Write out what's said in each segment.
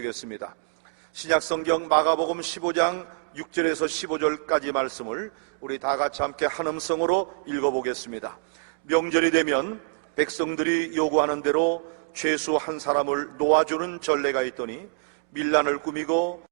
되겠습니다. 신약성경 마가복음 15장 6절에서 15절까지 말씀을 우리 다 같이 함께 한 음성으로 읽어보겠습니다. 명절이 되면 백성들이 요구하는 대로 죄수 한 사람을 놓아주는 전례가 있더니 밀란을 꾸미고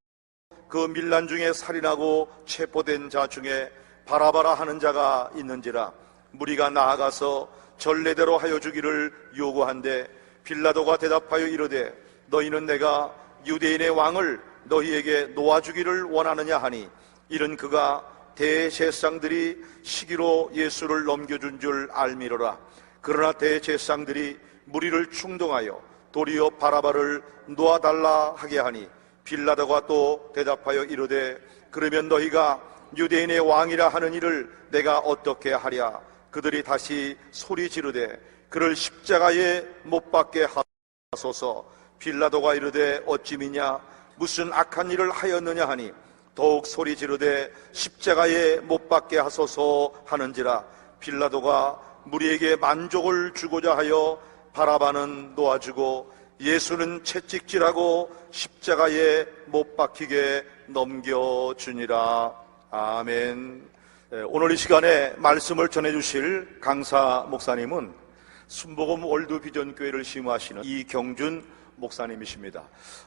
그 밀란 중에 살인하고 체포된 자 중에 바라바라 하는 자가 있는지라 무리가 나아가서 전례대로 하여 주기를 요구한데 빌라도가 대답하여 이르되 너희는 내가 유대인의 왕을 너희에게 놓아주기를 원하느냐 하니 이른 그가 대제사장들이 시기로 예수를 넘겨준 줄 알미러라. 그러나 대제사장들이 무리를 충동하여 도리어 바라바를 놓아달라 하게 하니 빌라도가 또 대답하여 이르되 그러면 너희가 유대인의 왕이라 하는 이를 내가 어떻게 하랴. 그들이 다시 소리 지르되 그를 십자가에 못 박게 하소서. 빌라도가 이르되 어찌 미냐 무슨 악한 일을 하였느냐 하니 더욱 소리 지르되 십자가에 못 박게 하소서 하는지라. 빌라도가 무리에게 만족을 주고자 하여 바라바는 놓아주고 예수는 채찍질하고 십자가에 못 박히게 넘겨주니라. 아멘. 오늘 이 시간에 말씀을 전해주실 강사 목사님은 순복음 월드비전교회를 심우하시는 이경준 목사님이십니다.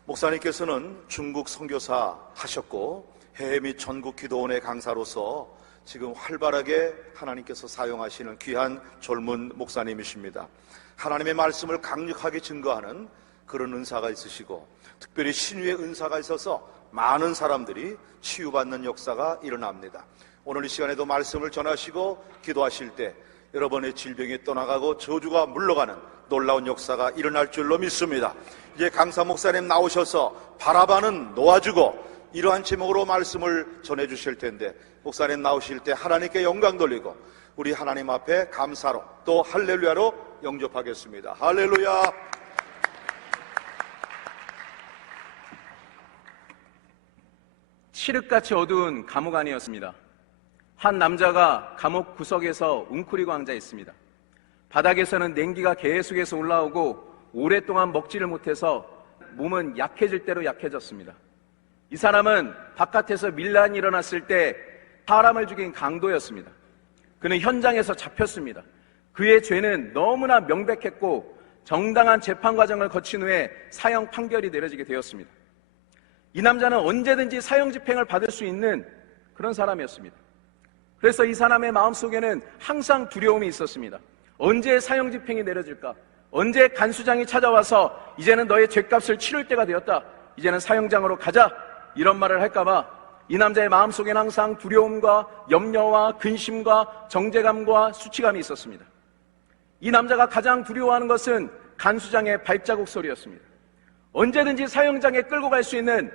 목사님께서는 중국 선교사 하셨고 해외 및 전국 기도원의 강사로서 지금 활발하게 하나님께서 사용하시는 귀한 젊은 목사님이십니다. 하나님의 말씀을 강력하게 증거하는 그런 은사가 있으시고 특별히 신유의 은사가 있어서 많은 사람들이 치유받는 역사가 일어납니다. 오늘 이 시간에도 말씀을 전하시고 기도하실 때 여러분의 질병이 떠나가고 저주가 물러가는 놀라운 역사가 일어날 줄로 믿습니다. 이제 강사 목사님 나오셔서 바라바는 놓아주고 이러한 제목으로 말씀을 전해주실 텐데 목사님 나오실 때 하나님께 영광 돌리고 우리 하나님 앞에 감사로 또 할렐루야로 영접하겠습니다. 할렐루야. 칠흑같이 어두운 감옥 안이었습니다. 한 남자가 감옥 구석에서 웅크리고 앉아 있습니다. 바닥에서는 냉기가 계속해서 올라오고 오랫동안 먹지를 못해서 몸은 약해질 대로 약해졌습니다. 이 사람은 바깥에서 밀란이 일어났을 때 사람을 죽인 강도였습니다. 그는 현장에서 잡혔습니다. 그의 죄는 너무나 명백했고 정당한 재판 과정을 거친 후에 사형 판결이 내려지게 되었습니다. 이 남자는 언제든지 사형 집행을 받을 수 있는 그런 사람이었습니다. 그래서 이 사람의 마음속에는 항상 두려움이 있었습니다. 언제 사형 집행이 내려질까? 언제 간수장이 찾아와서 이제는 너의 죄값을 치를 때가 되었다. 이제는 사형장으로 가자. 이런 말을 할까봐 이 남자의 마음속에는 항상 두려움과 염려와 근심과 정죄감과 수치감이 있었습니다. 이 남자가 가장 두려워하는 것은 간수장의 발자국 소리였습니다. 언제든지 사형장에 끌고 갈 수 있는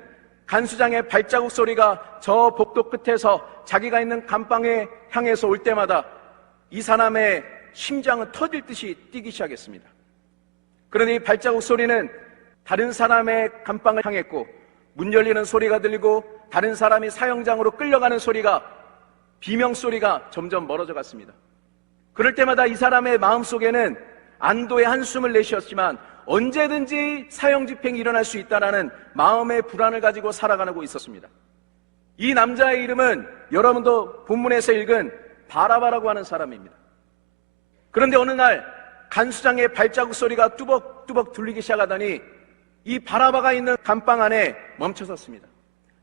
간수장의 발자국 소리가 저 복도 끝에서 자기가 있는 감방에 향해서 올 때마다 이 사람의 심장은 터질 듯이 뛰기 시작했습니다. 그러니 이 발자국 소리는 다른 사람의 감방을 향했고 문 열리는 소리가 들리고 다른 사람이 사형장으로 끌려가는 소리가 비명소리가 점점 멀어져 갔습니다. 그럴 때마다 이 사람의 마음속에는 안도의 한숨을 내쉬었지만 언제든지 사형 집행이 일어날 수 있다는 마음의 불안을 가지고 살아가고 있었습니다. 이 남자의 이름은 여러분도 본문에서 읽은 바라바라고 하는 사람입니다. 그런데 어느 날 간수장의 발자국 소리가 뚜벅뚜벅 들리기 시작하더니 이 바라바가 있는 감방 안에 멈춰섰습니다.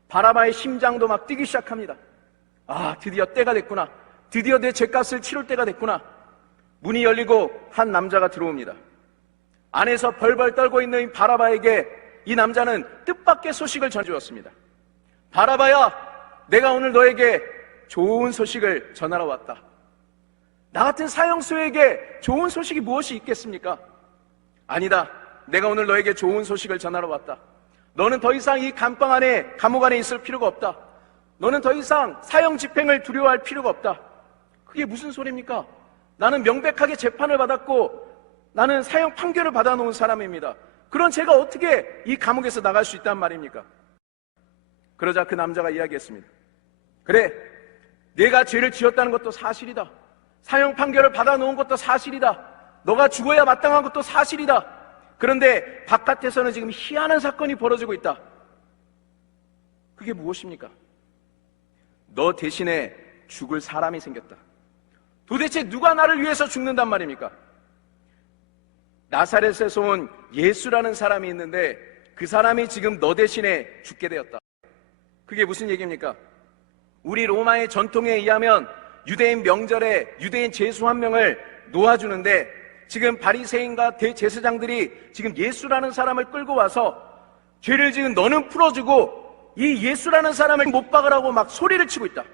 바라바의 심장도 막 뛰기 시작합니다. 아, 드디어 때가 됐구나. 드디어 내 죄값을 치를 때가 됐구나. 문이 열리고 한 남자가 들어옵니다. 안에서 벌벌 떨고 있는 이 바라바에게 이 남자는 뜻밖의 소식을 전해주었습니다. 바라바야, 내가 오늘 너에게 좋은 소식을 전하러 왔다. 나 같은 사형수에게 좋은 소식이 무엇이 있겠습니까? 아니다. 내가 오늘 너에게 좋은 소식을 전하러 왔다. 너는 더 이상 이 감방 안에, 감옥 안에 있을 필요가 없다. 너는 더 이상 사형 집행을 두려워할 필요가 없다. 그게 무슨 소리입니까? 나는 명백하게 재판을 받았고 나는 사형 판결을 받아놓은 사람입니다. 그런 제가 어떻게 이 감옥에서 나갈 수 있단 말입니까? 그러자 그 남자가 이야기했습니다. 그래, 내가 죄를 지었다는 것도 사실이다. 사형 판결을 받아놓은 것도 사실이다. 너가 죽어야 마땅한 것도 사실이다. 그런데 바깥에서는 지금 희한한 사건이 벌어지고 있다. 그게 무엇입니까? 너 대신에 죽을 사람이 생겼다. 도대체 누가 나를 위해서 죽는단 말입니까? 나사렛에서 온 예수라는 사람이 있는데 그 사람이 지금 너 대신에 죽게 되었다. 그게 무슨 얘기입니까? 우리 로마의 전통에 의하면 유대인 명절에 유대인 죄수 한 명을 놓아주는데 지금 바리새인과 대제사장들이 지금 예수라는 사람을 끌고 와서 죄를 지은 너는 풀어주고 이 예수라는 사람을 못 박으라고 막 소리를 치고 있다.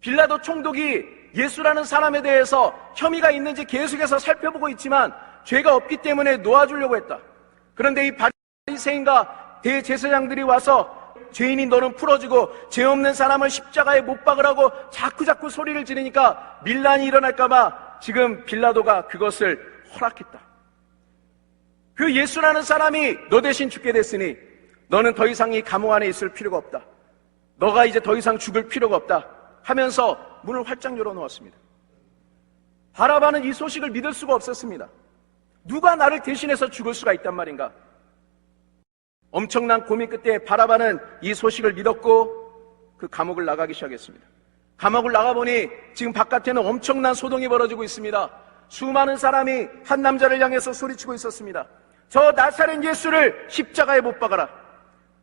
빌라도 총독이 예수라는 사람에 대해서 혐의가 있는지 계속해서 살펴보고 있지만 죄가 없기 때문에 놓아주려고 했다. 그런데 이 바리새인과 대제사장들이 와서 죄인인 너는 풀어주고 죄 없는 사람을 십자가에 못 박으라고 자꾸 소리를 지르니까 밀란이 일어날까봐 지금 빌라도가 그것을 허락했다. 그 예수라는 사람이 너 대신 죽게 됐으니 너는 더 이상 이 감옥 안에 있을 필요가 없다. 너가 이제 더 이상 죽을 필요가 없다 하면서 문을 활짝 열어놓았습니다. 바라바는 이 소식을 믿을 수가 없었습니다. 누가 나를 대신해서 죽을 수가 있단 말인가? 엄청난 고민 끝에 바라바는 이 소식을 믿었고 그 감옥을 나가기 시작했습니다. 감옥을 나가보니 지금 바깥에는 엄청난 소동이 벌어지고 있습니다. 수많은 사람이 한 남자를 향해서 소리치고 있었습니다. 저 나사렛 예수를 십자가에 못 박아라.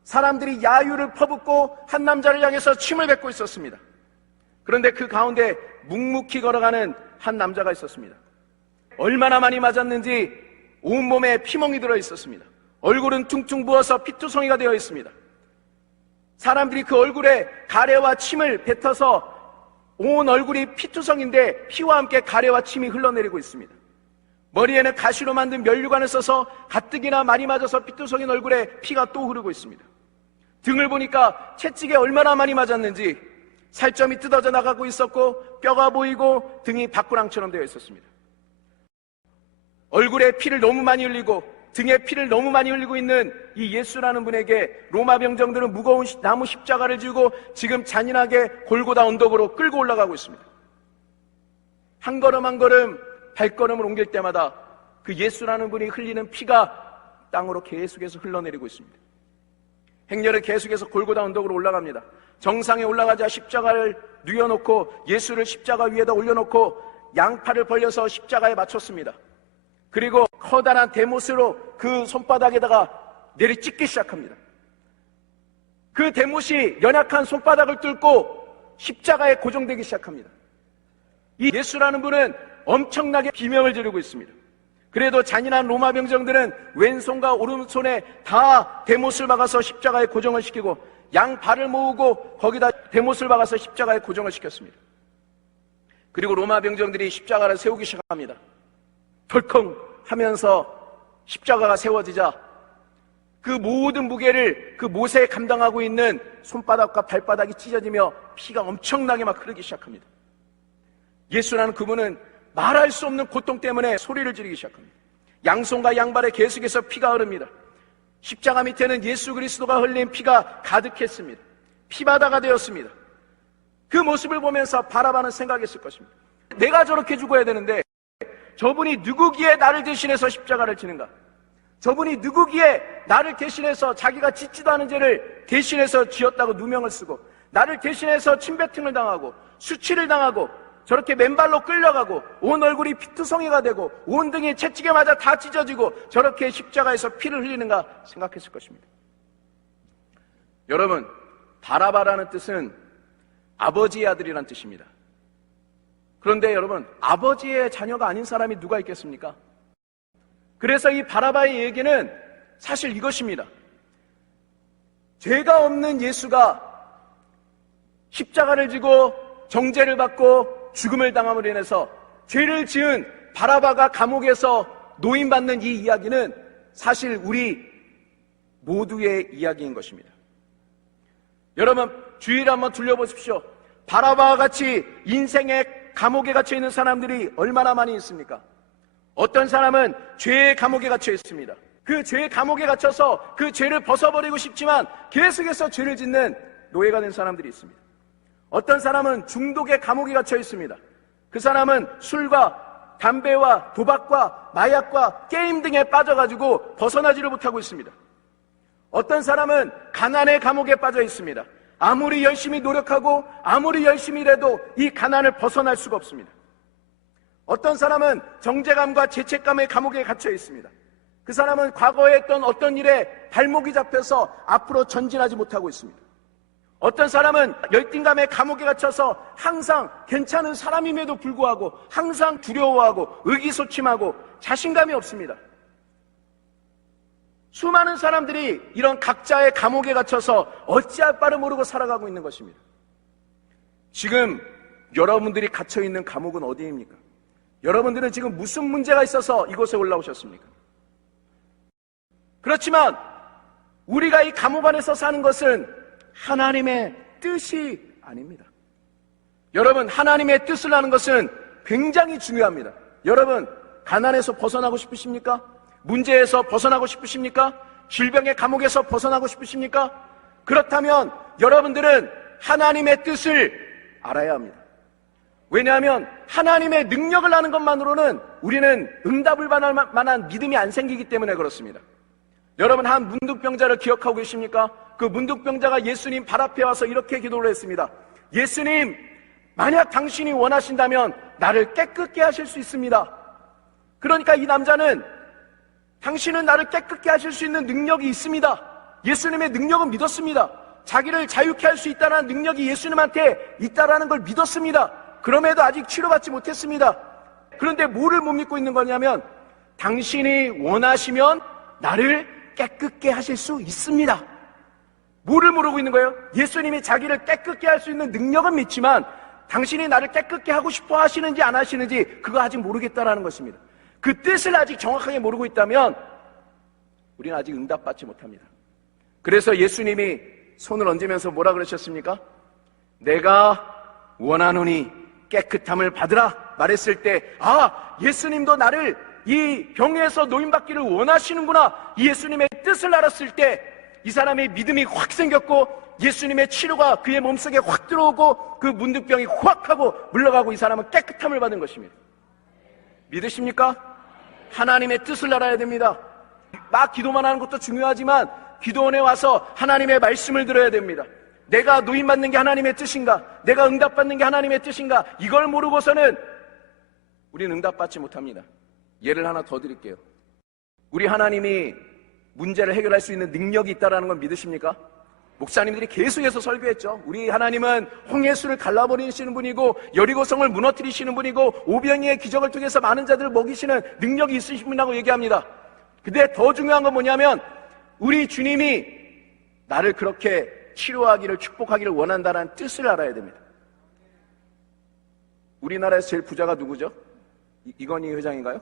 사람들이 야유를 퍼붓고 한 남자를 향해서 침을 뱉고 있었습니다. 그런데 그 가운데 묵묵히 걸어가는 한 남자가 있었습니다. 얼마나 많이 맞았는지 온몸에 피멍이 들어 있었습니다. 얼굴은 퉁퉁 부어서 피투성이가 되어 있습니다. 사람들이 그 얼굴에 가래와 침을 뱉어서 온 얼굴이 피투성인데 피와 함께 가래와 침이 흘러내리고 있습니다. 머리에는 가시로 만든 면류관을 써서 가뜩이나 많이 맞아서 피투성인 얼굴에 피가 또 흐르고 있습니다. 등을 보니까 채찍에 얼마나 많이 맞았는지 살점이 뜯어져 나가고 있었고 뼈가 보이고 등이 바꾸랑처럼 되어 있었습니다. 얼굴에 피를 너무 많이 흘리고 등에 피를 너무 많이 흘리고 있는 이 예수라는 분에게 로마 병정들은 무거운 나무 십자가를 지고 지금 잔인하게 골고다 언덕으로 끌고 올라가고 있습니다. 한 걸음 한 걸음 발걸음을 옮길 때마다 그 예수라는 분이 흘리는 피가 땅으로 계속해서 흘러내리고 있습니다. 행렬은 계속해서 골고다 언덕으로 올라갑니다. 정상에 올라가자 십자가를 뉘어놓고 예수를 십자가 위에다 올려놓고 양팔을 벌려서 십자가에 맞췄습니다. 그리고 커다란 대못으로 그 손바닥에다가 내리 찢기 시작합니다. 그 대못이 연약한 손바닥을 뚫고 십자가에 고정되기 시작합니다. 이 예수라는 분은 엄청나게 비명을 지르고 있습니다. 그래도 잔인한 로마 병정들은 왼손과 오른손에 다 대못을 박아서 십자가에 고정을 시키고 양발을 모으고 거기다 대못을 박아서 십자가에 고정을 시켰습니다. 그리고 로마 병정들이 십자가를 세우기 시작합니다. 덜컹 하면서 십자가가 세워지자 그 모든 무게를 그 못에 감당하고 있는 손바닥과 발바닥이 찢어지며 피가 엄청나게 막 흐르기 시작합니다. 예수라는 그분은 말할 수 없는 고통 때문에 소리를 지르기 시작합니다. 양손과 양발에 계속해서 피가 흐릅니다. 십자가 밑에는 예수 그리스도가 흘린 피가 가득했습니다. 피바다가 되었습니다. 그 모습을 보면서 바라바는 생각했을 것입니다. 내가 저렇게 죽어야 되는데 저분이 누구기에 나를 대신해서 십자가를 지는가? 저분이 누구기에 나를 대신해서 자기가 짓지도 않은 죄를 대신해서 지었다고 누명을 쓰고 나를 대신해서 침뱉음을 당하고 수치를 당하고 저렇게 맨발로 끌려가고 온 얼굴이 피투성이가 되고 온 등이 채찍에 맞아 다 찢어지고 저렇게 십자가에서 피를 흘리는가 생각했을 것입니다. 여러분, 바라바라는 뜻은 아버지의 아들이란 뜻입니다. 그런데 여러분, 아버지의 자녀가 아닌 사람이 누가 있겠습니까? 그래서 이 바라바의 얘기는 사실 이것입니다. 죄가 없는 예수가 십자가를 지고 정죄를 받고 죽음을 당함으로 인해서 죄를 지은 바라바가 감옥에서 노인받는 이 이야기는 사실 우리 모두의 이야기인 것입니다. 여러분, 주위를 한번 둘러보십시오. 바라바와 같이 인생의 감옥에 갇혀 있는 사람들이 얼마나 많이 있습니까? 어떤 사람은 죄의 감옥에 갇혀 있습니다. 그 죄의 감옥에 갇혀서 그 죄를 벗어버리고 싶지만 계속해서 죄를 짓는 노예가 된 사람들이 있습니다. 어떤 사람은 중독의 감옥에 갇혀 있습니다. 그 사람은 술과 담배와 도박과 마약과 게임 등에 빠져가지고 벗어나지를 못하고 있습니다. 어떤 사람은 가난의 감옥에 빠져 있습니다. 아무리 열심히 노력하고 아무리 열심히 일해도 이 가난을 벗어날 수가 없습니다. 어떤 사람은 정죄감과 죄책감의 감옥에 갇혀 있습니다. 그 사람은 과거에 했던 어떤 일에 발목이 잡혀서 앞으로 전진하지 못하고 있습니다. 어떤 사람은 열등감의 감옥에 갇혀서 항상 괜찮은 사람임에도 불구하고 항상 두려워하고 의기소침하고 자신감이 없습니다. 수많은 사람들이 이런 각자의 감옥에 갇혀서 어찌할 바를 모르고 살아가고 있는 것입니다. 지금 여러분들이 갇혀있는 감옥은 어디입니까? 여러분들은 지금 무슨 문제가 있어서 이곳에 올라오셨습니까? 그렇지만 우리가 이 감옥 안에서 사는 것은 하나님의 뜻이 아닙니다. 여러분, 하나님의 뜻을 아는 것은 굉장히 중요합니다. 여러분, 가난에서 벗어나고 싶으십니까? 문제에서 벗어나고 싶으십니까? 질병의 감옥에서 벗어나고 싶으십니까? 그렇다면 여러분들은 하나님의 뜻을 알아야 합니다. 왜냐하면 하나님의 능력을 아는 것만으로는 우리는 응답을 받을 만한 믿음이 안 생기기 때문에 그렇습니다. 여러분, 한 문둥병자를 기억하고 계십니까? 그 문둥병자가 예수님 발 앞에 와서 이렇게 기도를 했습니다. 예수님, 만약 당신이 원하신다면 나를 깨끗게 하실 수 있습니다. 그러니까 이 남자는 당신은 나를 깨끗게 하실 수 있는 능력이 있습니다. 예수님의 능력은 믿었습니다. 자기를 자유케 할 수 있다는 능력이 예수님한테 있다라는 걸 믿었습니다. 그럼에도 아직 치료받지 못했습니다. 그런데 뭐를 못 믿고 있는 거냐면 당신이 원하시면 나를 깨끗게 하실 수 있습니다. 뭐를 모르고 있는 거예요? 예수님이 자기를 깨끗게 할 수 있는 능력은 믿지만 당신이 나를 깨끗게 하고 싶어 하시는지 안 하시는지 그거 아직 모르겠다라는 것입니다. 그 뜻을 아직 정확하게 모르고 있다면 우리는 아직 응답받지 못합니다. 그래서 예수님이 손을 얹으면서 뭐라 그러셨습니까? 내가 원하노니 깨끗함을 받으라 말했을 때, 아, 예수님도 나를 이 병에서 노임받기를 원하시는구나, 이 예수님의 뜻을 알았을 때 이 사람의 믿음이 확 생겼고 예수님의 치료가 그의 몸속에 확 들어오고 그 문둥병이 확 하고 물러가고 이 사람은 깨끗함을 받은 것입니다. 믿으십니까? 하나님의 뜻을 알아야 됩니다. 막 기도만 하는 것도 중요하지만 기도원에 와서 하나님의 말씀을 들어야 됩니다. 내가 노임받는 게 하나님의 뜻인가? 내가 응답받는 게 하나님의 뜻인가? 이걸 모르고서는 우리는 응답받지 못합니다. 예를 하나 더 드릴게요. 우리 하나님이 문제를 해결할 수 있는 능력이 있다는 건 믿으십니까? 목사님들이 계속해서 설교했죠. 우리 하나님은 홍해수를 갈라버리시는 분이고 여리고성을 무너뜨리시는 분이고 오병이의 기적을 통해서 많은 자들을 먹이시는 능력이 있으신 분이라고 얘기합니다. 근데 더 중요한 건 뭐냐면 우리 주님이 나를 그렇게 치료하기를 축복하기를 원한다는 뜻을 알아야 됩니다. 우리나라에서 제일 부자가 누구죠? 이건희 회장인가요?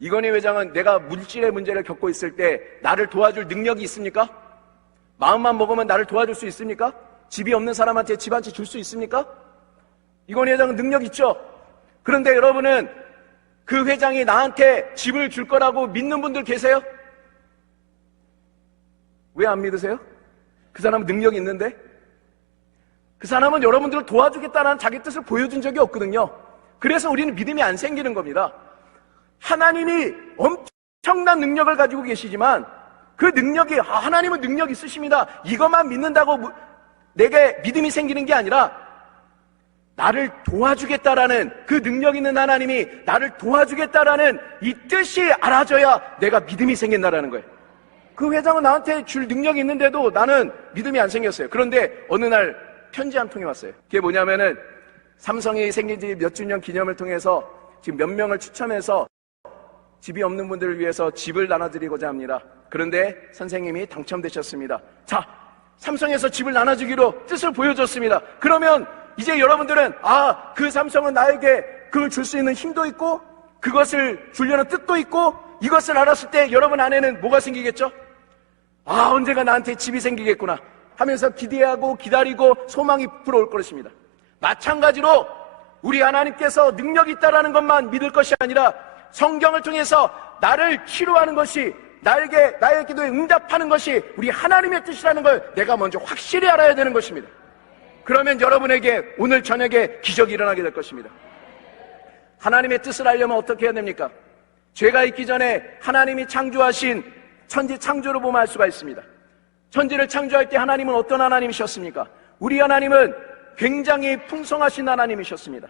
이건희 회장은 내가 물질의 문제를 겪고 있을 때 나를 도와줄 능력이 있습니까? 마음만 먹으면 나를 도와줄 수 있습니까? 집이 없는 사람한테 집 한 채 줄 수 있습니까? 이건희 회장은 능력 있죠? 그런데 여러분은 그 회장이 나한테 집을 줄 거라고 믿는 분들 계세요? 왜 안 믿으세요? 그 사람은 능력이 있는데? 그 사람은 여러분들을 도와주겠다는 자기 뜻을 보여준 적이 없거든요. 그래서 우리는 믿음이 안 생기는 겁니다. 하나님이 엄청난 능력을 가지고 계시지만 그 능력이 하나님은 능력 있으십니다. 이것만 믿는다고 내게 믿음이 생기는 게 아니라 나를 도와주겠다라는 그 능력 있는 하나님이 나를 도와주겠다라는 이 뜻이 알아져야 내가 믿음이 생긴다라는 거예요. 그 회장은 나한테 줄 능력이 있는데도 나는 믿음이 안 생겼어요. 그런데 어느 날 편지 한 통이 왔어요. 그게 뭐냐면은 삼성이 생긴 지 몇 주년 기념을 통해서 지금 몇 명을 추첨해서 집이 없는 분들을 위해서 집을 나눠드리고자 합니다. 그런데 선생님이 당첨되셨습니다. 자, 삼성에서 집을 나눠주기로 뜻을 보여줬습니다. 그러면 이제 여러분들은 그 삼성은 나에게 그걸 줄 수 있는 힘도 있고 그것을 주려는 뜻도 있고 이것을 알았을 때 여러분 안에는 뭐가 생기겠죠? 언제가 나한테 집이 생기겠구나 하면서 기대하고 기다리고 소망이 불어올 것입니다. 마찬가지로 우리 하나님께서 능력이 있다라는 것만 믿을 것이 아니라 성경을 통해서 나를 치료하는 것이 나의 기도에 응답하는 것이 우리 하나님의 뜻이라는 걸 내가 먼저 확실히 알아야 되는 것입니다. 그러면 여러분에게 오늘 저녁에 기적이 일어나게 될 것입니다. 하나님의 뜻을 알려면 어떻게 해야 됩니까? 죄가 있기 전에 하나님이 창조하신 천지 창조를 보면 알 수가 있습니다. 천지를 창조할 때 하나님은 어떤 하나님이셨습니까? 우리 하나님은 굉장히 풍성하신 하나님이셨습니다.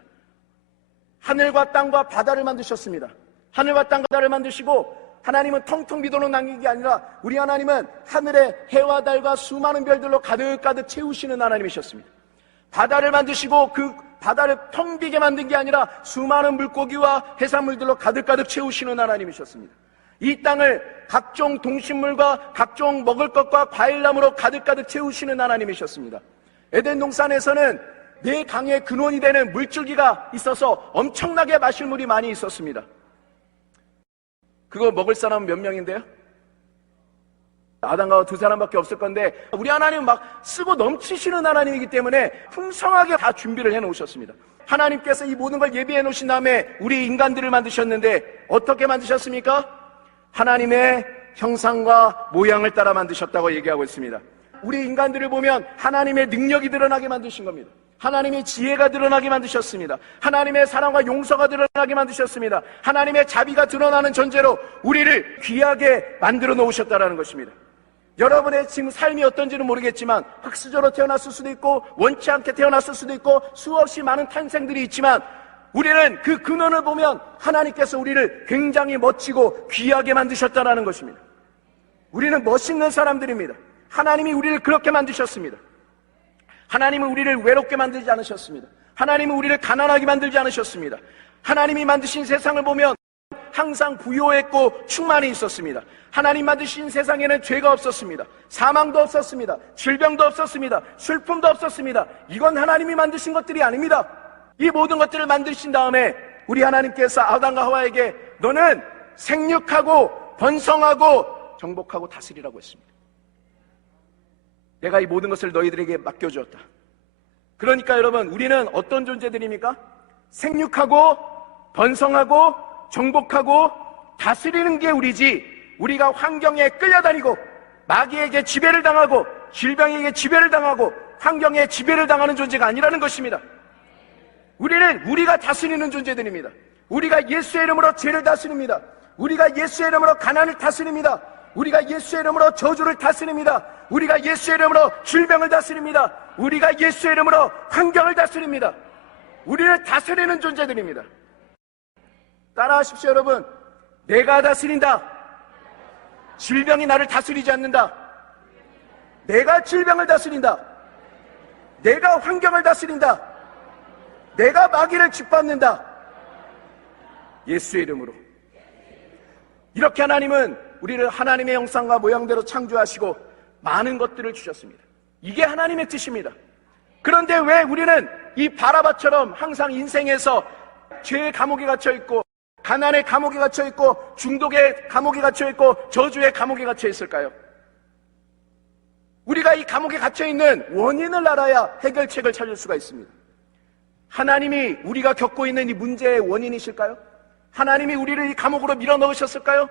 하늘과 땅과 바다를 만드셨습니다. 하늘과 땅과 바다를 만드시고 하나님은 텅텅 비도록 남긴 게 아니라 우리 하나님은 하늘에 해와 달과 수많은 별들로 가득가득 채우시는 하나님이셨습니다. 바다를 만드시고 그 바다를 텅 비게 만든 게 아니라 수많은 물고기와 해산물들로 가득가득 채우시는 하나님이셨습니다. 이 땅을 각종 동식물과 각종 먹을 것과 과일나무로 가득가득 채우시는 하나님이셨습니다. 에덴 동산에서는 네 강의 근원이 되는 물줄기가 있어서 엄청나게 마실 물이 많이 있었습니다. 그거 먹을 사람은 몇 명인데요? 아담과 두 사람밖에 없을 건데 우리 하나님은 막 쓰고 넘치시는 하나님이기 때문에 풍성하게 다 준비를 해놓으셨습니다. 하나님께서 이 모든 걸 예비해 놓으신 다음에 우리 인간들을 만드셨는데 어떻게 만드셨습니까? 하나님의 형상과 모양을 따라 만드셨다고 얘기하고 있습니다. 우리 인간들을 보면 하나님의 능력이 드러나게 만드신 겁니다. 하나님의 지혜가 드러나게 만드셨습니다. 하나님의 사랑과 용서가 드러나게 만드셨습니다. 하나님의 자비가 드러나는 존재로 우리를 귀하게 만들어 놓으셨다는 것입니다. 여러분의 지금 삶이 어떤지는 모르겠지만 흙수저로 태어났을 수도 있고 원치 않게 태어났을 수도 있고 수없이 많은 탄생들이 있지만 우리는 그 근원을 보면 하나님께서 우리를 굉장히 멋지고 귀하게 만드셨다는 것입니다. 우리는 멋있는 사람들입니다. 하나님이 우리를 그렇게 만드셨습니다. 하나님은 우리를 외롭게 만들지 않으셨습니다. 하나님은 우리를 가난하게 만들지 않으셨습니다. 하나님이 만드신 세상을 보면 항상 부요했고 충만이 있었습니다. 하나님 만드신 세상에는 죄가 없었습니다. 사망도 없었습니다. 질병도 없었습니다. 슬픔도 없었습니다. 이건 하나님이 만드신 것들이 아닙니다. 이 모든 것들을 만드신 다음에 우리 하나님께서 아담과 하와에게 너는 생육하고 번성하고 정복하고 다스리라고 했습니다. 내가 이 모든 것을 너희들에게 맡겨주었다. 그러니까 여러분, 우리는 어떤 존재들입니까? 생육하고 번성하고 정복하고 다스리는 게 우리지, 우리가 환경에 끌려다니고 마귀에게 지배를 당하고 질병에게 지배를 당하고 환경에 지배를 당하는 존재가 아니라는 것입니다. 우리는 우리가 다스리는 존재들입니다. 우리가 예수의 이름으로 죄를 다스립니다. 우리가 예수의 이름으로 가난을 다스립니다. 우리가 예수의 이름으로 저주를 다스립니다. 우리가 예수의 이름으로 질병을 다스립니다. 우리가 예수의 이름으로 환경을 다스립니다. 우리를 다스리는 존재들입니다. 따라하십시오, 여러분. 내가 다스린다. 질병이 나를 다스리지 않는다. 내가 질병을 다스린다. 내가 환경을 다스린다. 내가 마귀를 짓밟는다. 예수의 이름으로. 이렇게 하나님은 우리를 하나님의 형상과 모양대로 창조하시고 많은 것들을 주셨습니다. 이게 하나님의 뜻입니다. 그런데 왜 우리는 이 바라바처럼 항상 인생에서 죄의 감옥에 갇혀있고 가난의 감옥에 갇혀있고 중독의 감옥에 갇혀있고 저주의 감옥에 갇혀있을까요? 우리가 이 감옥에 갇혀있는 원인을 알아야 해결책을 찾을 수가 있습니다. 하나님이 우리가 겪고 있는 이 문제의 원인이실까요? 하나님이 우리를 이 감옥으로 밀어넣으셨을까요?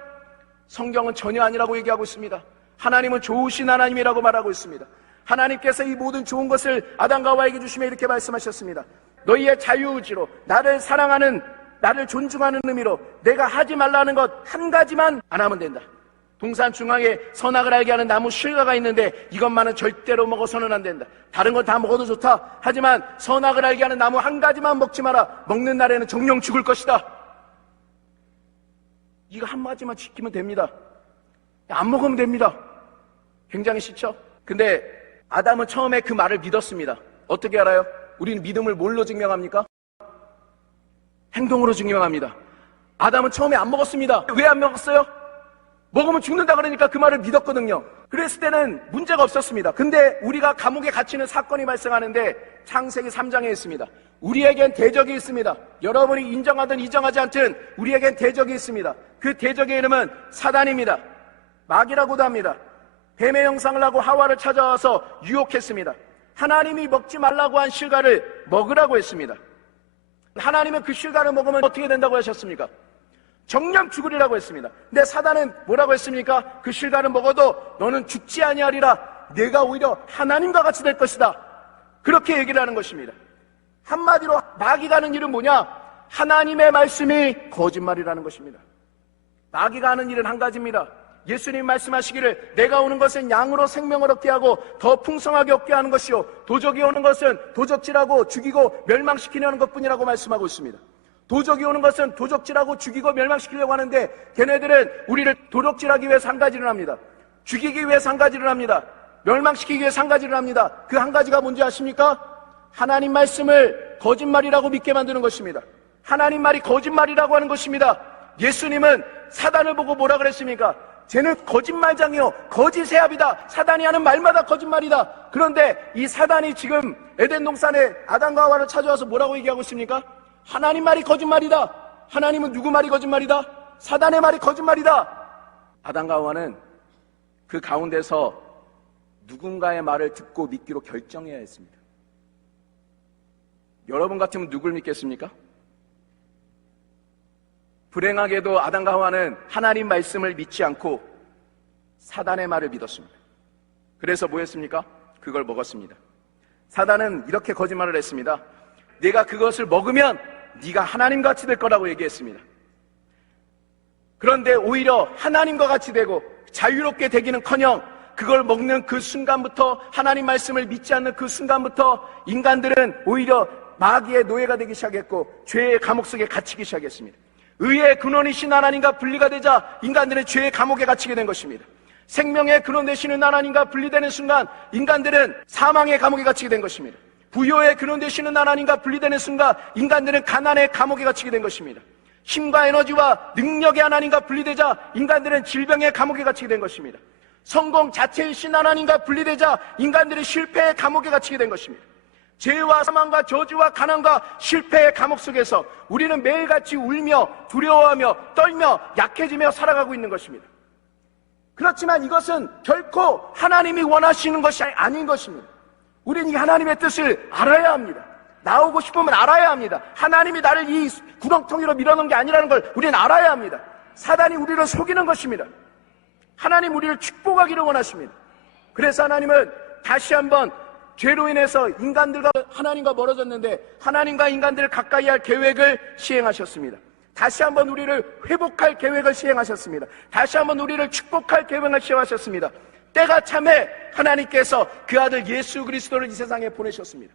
성경은 전혀 아니라고 얘기하고 있습니다. 하나님은 좋으신 하나님이라고 말하고 있습니다. 하나님께서 이 모든 좋은 것을 아담과 하와에게 주시며 이렇게 말씀하셨습니다. 너희의 자유의지로 나를 사랑하는, 나를 존중하는 의미로 내가 하지 말라는 것 한 가지만 안 하면 된다. 동산 중앙에 선악을 알게 하는 나무 실과가 있는데 이것만은 절대로 먹어서는 안 된다. 다른 건 다 먹어도 좋다. 하지만 선악을 알게 하는 나무 한 가지만 먹지 마라. 먹는 날에는 정령 죽을 것이다. 이거 한 가지만 지키면 됩니다. 안 먹으면 됩니다. 굉장히 싫죠? 근데 아담은 처음에 그 말을 믿었습니다. 어떻게 알아요? 우리는 믿음을 뭘로 증명합니까? 행동으로 증명합니다. 아담은 처음에 안 먹었습니다. 왜 안 먹었어요? 먹으면 죽는다 그러니까 그 말을 믿었거든요. 그랬을 때는 문제가 없었습니다. 근데 우리가 감옥에 갇히는 사건이 발생하는데 창세기 3장에 있습니다. 우리에겐 대적이 있습니다. 여러분이 인정하든 인정하지 않든 우리에겐 대적이 있습니다. 그 대적의 이름은 사단입니다. 마귀라고도 합니다. 뱀의 형상을 하고 하와를 찾아와서 유혹했습니다. 하나님이 먹지 말라고 한 실과를 먹으라고 했습니다. 하나님은 그 실과를 먹으면 어떻게 된다고 하셨습니까? 정령 죽으리라고 했습니다. 근데 사단은 뭐라고 했습니까? 그 실과를 먹어도 너는 죽지 아니하리라. 내가 오히려 하나님과 같이 될 것이다. 그렇게 얘기를 하는 것입니다. 한마디로 마귀가 하는 일은 뭐냐? 하나님의 말씀이 거짓말이라는 것입니다. 마귀가 하는 일은 한 가지입니다. 예수님 말씀하시기를 내가 오는 것은 양으로 생명을 얻게 하고 더 풍성하게 얻게 하는 것이요 도적이 오는 것은 도적질하고 죽이고 멸망시키려는 것뿐이라고 말씀하고 있습니다. 도적이 오는 것은 도적질하고 죽이고 멸망시키려고 하는데 걔네들은 우리를 도적질하기 위해서 한 가지를 합니다. 죽이기 위해서 한 가지를 합니다. 멸망시키기 위해서 한 가지를 합니다. 그 한 가지가 뭔지 아십니까? 하나님 말씀을 거짓말이라고 믿게 만드는 것입니다. 하나님 말이 거짓말이라고 하는 것입니다. 예수님은 사단을 보고 뭐라 그랬습니까? 쟤는 거짓말장이요 거짓의 합이다. 사단이 하는 말마다 거짓말이다. 그런데 이 사단이 지금 에덴 동산에 아담과 하와를 찾아와서 뭐라고 얘기하고 있습니까? 하나님 말이 거짓말이다. 하나님은 누구 말이 거짓말이다? 사단의 말이 거짓말이다. 아담과 하와는 그 가운데서 누군가의 말을 듣고 믿기로 결정해야 했습니다. 여러분 같으면 누굴 믿겠습니까? 불행하게도 아담과 하와는 하나님 말씀을 믿지 않고 사단의 말을 믿었습니다. 그래서 뭐 했습니까? 그걸 먹었습니다. 사단은 이렇게 거짓말을 했습니다. 내가 그것을 먹으면 네가 하나님같이 될 거라고 얘기했습니다. 그런데 오히려 하나님과 같이 되고 자유롭게 되기는커녕 그걸 먹는 그 순간부터 하나님 말씀을 믿지 않는 그 순간부터 인간들은 오히려 마귀의 노예가 되기 시작했고 죄의 감옥 속에 갇히기 시작했습니다. 의의 근원이신 하나님과 분리가 되자 인간들은 죄의 감옥에 갇히게 된 것입니다. 생명의 근원 되시는 하나님과 분리되는 순간 인간들은 사망의 감옥에 갇히게 된 것입니다. 부요의 근원 되시는 하나님과 분리되는 순간 인간들은 가난의 감옥에 갇히게 된 것입니다. 힘과 에너지와 능력의 하나님과 분리되자 인간들은 질병의 감옥에 갇히게 된 것입니다. 성공 자체이신 하나님과 분리되자 인간들은 실패의 감옥에 갇히게 된 것입니다. 죄와 사망과 저주와 가난과 실패의 감옥 속에서 우리는 매일같이 울며 두려워하며 떨며 약해지며 살아가고 있는 것입니다. 그렇지만 이것은 결코 하나님이 원하시는 것이 아닌 것입니다. 우리는 이 하나님의 뜻을 알아야 합니다. 나오고 싶으면 알아야 합니다. 하나님이 나를 이 구렁텅이로 밀어넣은 게 아니라는 걸 우리는 알아야 합니다. 사단이 우리를 속이는 것입니다. 하나님 우리를 축복하기를 원하십니다. 그래서 하나님은 다시 한번 죄로 인해서 인간들과 하나님과 멀어졌는데 하나님과 인간들을 가까이 할 계획을 시행하셨습니다. 다시 한번 우리를 회복할 계획을 시행하셨습니다. 다시 한번 우리를 축복할 계획을 시행하셨습니다. 때가 참에 하나님께서 그 아들 예수 그리스도를 이 세상에 보내셨습니다.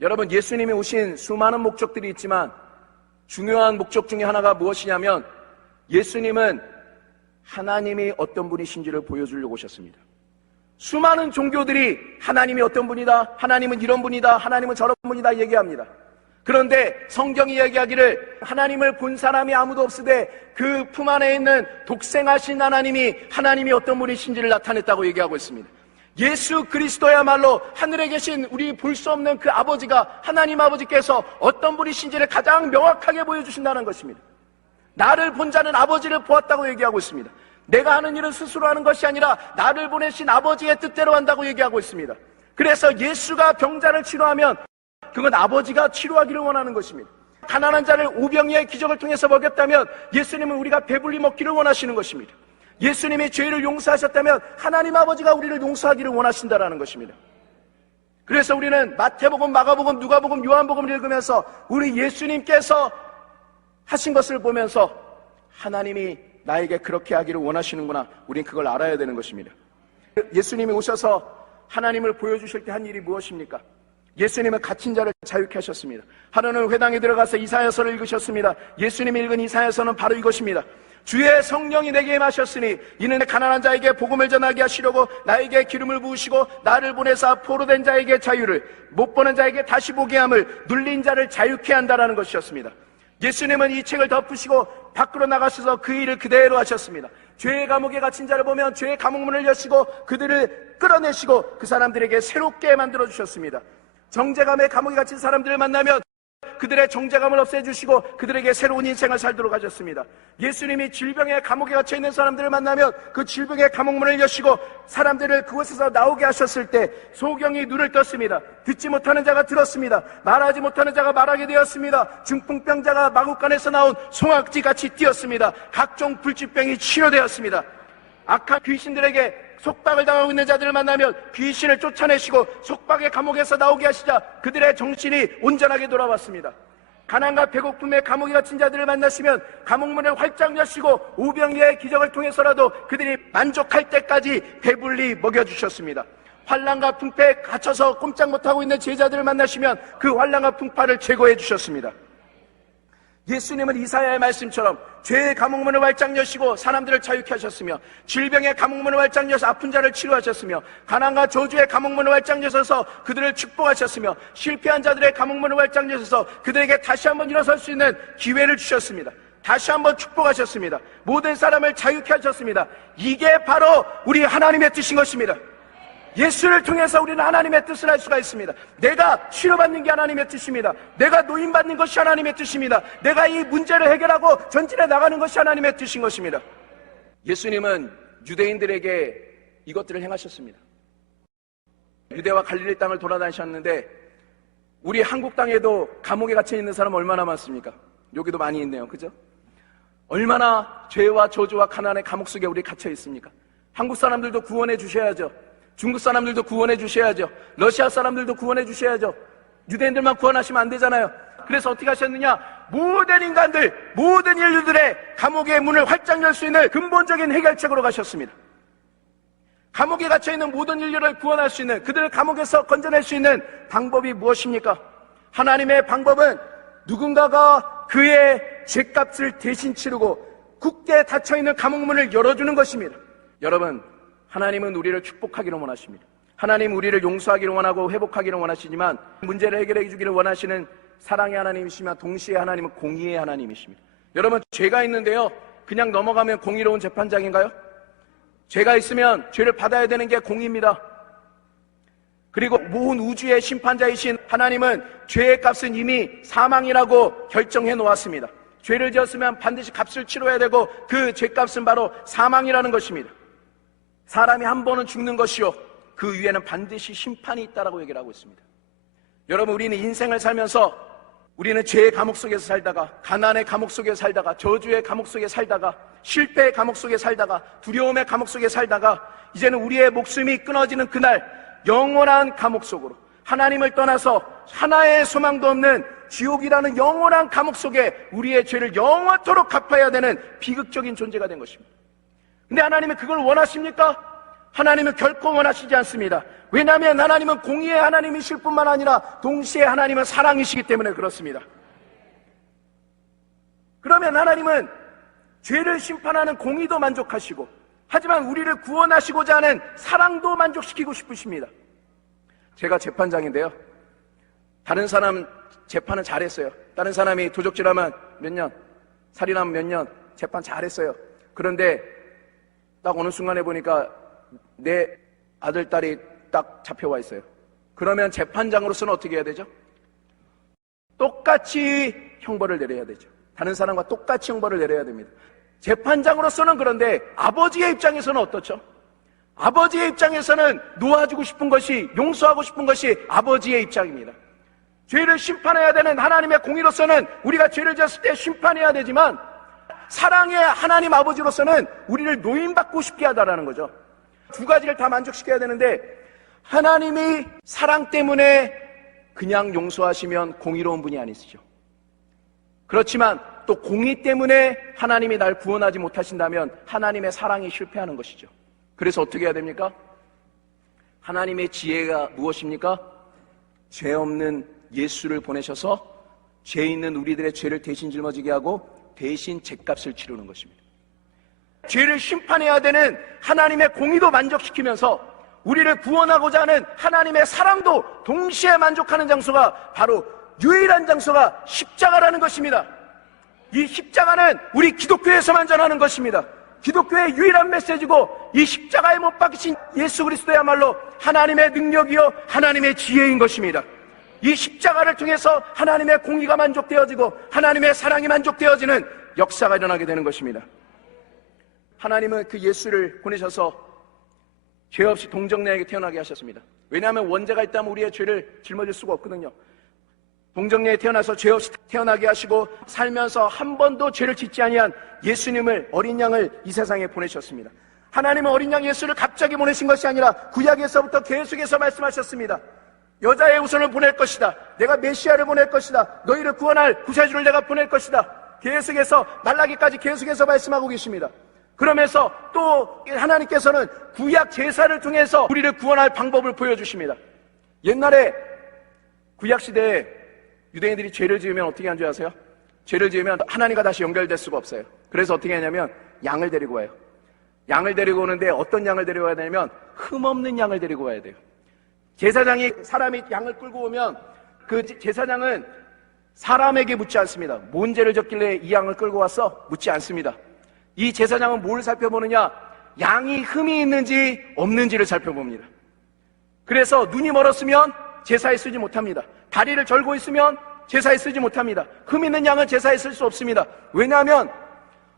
여러분, 예수님이 오신 수많은 목적들이 있지만 중요한 목적 중에 하나가 무엇이냐면 예수님은 하나님이 어떤 분이신지를 보여주려고 오셨습니다. 수많은 종교들이 하나님이 어떤 분이다, 하나님은 이런 분이다, 하나님은 저런 분이다 얘기합니다. 그런데 성경이 얘기하기를 하나님을 본 사람이 아무도 없으되 그 품 안에 있는 독생하신 하나님이 어떤 분이신지를 나타냈다고 얘기하고 있습니다. 예수 그리스도야말로 하늘에 계신 우리 볼 수 없는 그 아버지가 하나님 아버지께서 어떤 분이신지를 가장 명확하게 보여주신다는 것입니다. 나를 본 자는 아버지를 보았다고 얘기하고 있습니다. 내가 하는 일은 스스로 하는 것이 아니라 나를 보내신 아버지의 뜻대로 한다고 얘기하고 있습니다. 그래서 예수가 병자를 치료하면 그건 아버지가 치료하기를 원하는 것입니다. 가난한 자를 오병이의 기적을 통해서 먹였다면 예수님은 우리가 배불리 먹기를 원하시는 것입니다. 예수님이 죄를 용서하셨다면 하나님 아버지가 우리를 용서하기를 원하신다라는 것입니다. 그래서 우리는 마태복음, 마가복음, 누가복음, 요한복음을 읽으면서 우리 예수님께서 하신 것을 보면서 하나님이 나에게 그렇게 하기를 원하시는구나, 우린 그걸 알아야 되는 것입니다. 예수님이 오셔서 하나님을 보여주실 때 한 일이 무엇입니까? 예수님은 갇힌 자를 자유케 하셨습니다. 하루는 회당에 들어가서 이사야서를 읽으셨습니다. 예수님이 읽은 이사야서는 바로 이것입니다. 주의 성령이 내게 임하셨으니 이는 가난한 자에게 복음을 전하게 하시려고 나에게 기름을 부으시고 나를 보내사 포로된 자에게 자유를, 못 보는 자에게 다시 보게 함을, 눌린 자를 자유케 한다라는 것이었습니다. 예수님은 이 책을 덮으시고 밖으로 나가셔서 그 일을 그대로 하셨습니다. 죄의 감옥에 갇힌 자를 보면 죄의 감옥문을 여시고 그들을 끌어내시고 그 사람들에게 새롭게 만들어주셨습니다. 정죄감의 감옥에 갇힌 사람들을 만나면 그들의 정죄감을 없애주시고 그들에게 새로운 인생을 살도록 하셨습니다. 예수님이 질병의 감옥에 갇혀있는 사람들을 만나면 그 질병의 감옥문을 여시고 사람들을 그곳에서 나오게 하셨을 때 소경이 눈을 떴습니다. 듣지 못하는 자가 들었습니다. 말하지 못하는 자가 말하게 되었습니다. 중풍병자가 마구간에서 나온 송아지같이 뛰었습니다. 각종 불치병이 치료되었습니다. 악한 귀신들에게 속박을 당하고 있는 자들을 만나면 귀신을 쫓아내시고 속박의 감옥에서 나오게 하시자 그들의 정신이 온전하게 돌아왔습니다. 가난과 배고픔에 감옥에 갇힌 자들을 만나시면 감옥문을 활짝 여시고 오병이의 기적을 통해서라도 그들이 만족할 때까지 배불리 먹여주셨습니다. 환난과 풍파에 갇혀서 꼼짝 못하고 있는 제자들을 만나시면 그 환난과 풍파를 제거해 주셨습니다. 예수님은 이사야의 말씀처럼 죄의 감옥문을 활짝 여시고 사람들을 자유케 하셨으며, 질병의 감옥문을 활짝 여서 아픈 자를 치료하셨으며, 가난과 저주의 감옥문을 활짝 여셔서 그들을 축복하셨으며, 실패한 자들의 감옥문을 활짝 여셔서 그들에게 다시 한번 일어설 수 있는 기회를 주셨습니다. 다시 한번 축복하셨습니다. 모든 사람을 자유케 하셨습니다. 이게 바로 우리 하나님의 뜻인 것입니다. 예수를 통해서 우리는 하나님의 뜻을 할 수가 있습니다. 내가 치료받는 게 하나님의 뜻입니다. 내가 노인받는 것이 하나님의 뜻입니다. 내가 이 문제를 해결하고 전진해 나가는 것이 하나님의 뜻인 것입니다. 예수님은 유대인들에게 이것들을 행하셨습니다. 유대와 갈릴리 땅을 돌아다니셨는데 우리 한국 땅에도 감옥에 갇혀 있는 사람 얼마나 많습니까? 여기도 많이 있네요. 그죠? 얼마나 죄와 저주와 가난의 감옥 속에 우리 갇혀 있습니까? 한국 사람들도 구원해 주셔야죠. 중국 사람들도 구원해 주셔야죠. 러시아 사람들도 구원해 주셔야죠. 유대인들만 구원하시면 안 되잖아요. 그래서 어떻게 하셨느냐? 모든 인간들, 모든 인류들의 감옥의 문을 활짝 열 수 있는 근본적인 해결책으로 가셨습니다. 감옥에 갇혀있는 모든 인류를 구원할 수 있는, 그들을 감옥에서 건져낼 수 있는 방법이 무엇입니까? 하나님의 방법은 누군가가 그의 죄값을 대신 치르고 굳게 닫혀있는 감옥문을 열어주는 것입니다. 여러분, 하나님은 우리를 축복하기를 원하십니다. 하나님 우리를 용서하기를 원하고 회복하기를 원하시지만 문제를 해결해 주기를 원하시는 사랑의 하나님이시며 동시에 하나님은 공의의 하나님이십니다. 여러분, 죄가 있는데요, 그냥 넘어가면 공의로운 재판장인가요? 죄가 있으면 죄를 받아야 되는 게 공의입니다. 그리고 모든 우주의 심판자이신 하나님은 죄의 값은 이미 사망이라고 결정해 놓았습니다. 죄를 지었으면 반드시 값을 치러야 되고 그 죄값은 바로 사망이라는 것입니다. 사람이 한 번은 죽는 것이요, 그 위에는 반드시 심판이 있다라고 얘기를 하고 있습니다. 여러분, 우리는 인생을 살면서 우리는 죄의 감옥 속에서 살다가, 가난의 감옥 속에 살다가, 저주의 감옥 속에 살다가, 실패의 감옥 속에 살다가, 두려움의 감옥 속에 살다가, 이제는 우리의 목숨이 끊어지는 그날 영원한 감옥 속으로, 하나님을 떠나서 하나의 소망도 없는 지옥이라는 영원한 감옥 속에 우리의 죄를 영원토록 갚아야 되는 비극적인 존재가 된 것입니다. 근데 하나님은 그걸 원하십니까? 하나님은 결코 원하시지 않습니다. 왜냐하면 하나님은 공의의 하나님이실 뿐만 아니라 동시에 하나님은 사랑이시기 때문에 그렇습니다. 그러면 하나님은 죄를 심판하는 공의도 만족하시고, 하지만 우리를 구원하시고자 하는 사랑도 만족시키고 싶으십니다. 제가 재판장인데요, 다른 사람 재판은 잘했어요. 다른 사람이 도적질하면 몇 년, 살인하면 몇 년, 재판 잘했어요. 그런데 딱 어느 순간에 보니까 내 아들, 딸이 딱 잡혀와 있어요. 그러면 재판장으로서는 어떻게 해야 되죠? 똑같이 형벌을 내려야 되죠. 다른 사람과 똑같이 형벌을 내려야 됩니다. 재판장으로서는. 그런데 아버지의 입장에서는 어떻죠? 아버지의 입장에서는 놓아주고 싶은 것이, 용서하고 싶은 것이 아버지의 입장입니다. 죄를 심판해야 되는 하나님의 공의로서는 우리가 죄를 지었을 때 심판해야 되지만, 사랑의 하나님 아버지로서는 우리를 노인받고 싶게 하다라는 거죠. 두 가지를 다 만족시켜야 되는데, 하나님이 사랑 때문에 그냥 용서하시면 공의로운 분이 아니시죠. 그렇지만 또 공의 때문에 하나님이 날 구원하지 못하신다면 하나님의 사랑이 실패하는 것이죠. 그래서 어떻게 해야 됩니까? 하나님의 지혜가 무엇입니까? 죄 없는 예수를 보내셔서 죄 있는 우리들의 죄를 대신 짊어지게 하고 대신 죄값을 치르는 것입니다. 죄를 심판해야 되는 하나님의 공의도 만족시키면서 우리를 구원하고자 하는 하나님의 사랑도 동시에 만족하는 장소가, 바로 유일한 장소가 십자가라는 것입니다. 이 십자가는 우리 기독교에서만 전하는 것입니다. 기독교의 유일한 메시지고, 이 십자가에 못 박히신 예수 그리스도야말로 하나님의 능력이요 하나님의 지혜인 것입니다. 이 십자가를 통해서 하나님의 공의가 만족되어지고 하나님의 사랑이 만족되어지는 역사가 일어나게 되는 것입니다. 하나님은 그 예수를 보내셔서 죄 없이 동정녀에게 태어나게 하셨습니다. 왜냐하면 원죄가 있다면 우리의 죄를 짊어질 수가 없거든요. 동정녀에 태어나서 죄 없이 태어나게 하시고 살면서 한 번도 죄를 짓지 아니한 예수님을, 어린 양을 이 세상에 보내셨습니다. 하나님은 어린 양 예수를 갑자기 보내신 것이 아니라 구약에서부터 계속해서 말씀하셨습니다. 여자의 우선을 보낼 것이다. 내가 메시아를 보낼 것이다. 너희를 구원할 구세주를 내가 보낼 것이다. 계속해서 말라기까지 계속해서 말씀하고 계십니다. 그러면서 또 하나님께서는 구약 제사를 통해서 우리를 구원할 방법을 보여주십니다. 옛날에 구약 시대에 유대인들이 죄를 지으면 어떻게 한 줄 아세요? 죄를 지으면 하나님과 다시 연결될 수가 없어요. 그래서 어떻게 하냐면 양을 데리고 와요. 양을 데리고 오는데 어떤 양을 데리고 와야 되냐면 흠없는 양을 데리고 와야 돼요. 제사장이 사람이 양을 끌고 오면 그 제사장은 사람에게 묻지 않습니다. 뭔 죄를 졌길래 이 양을 끌고 왔어? 묻지 않습니다. 이 제사장은 뭘 살펴보느냐? 양이 흠이 있는지 없는지를 살펴봅니다. 그래서 눈이 멀었으면 제사에 쓰지 못합니다. 다리를 절고 있으면 제사에 쓰지 못합니다. 흠 있는 양은 제사에 쓸 수 없습니다. 왜냐하면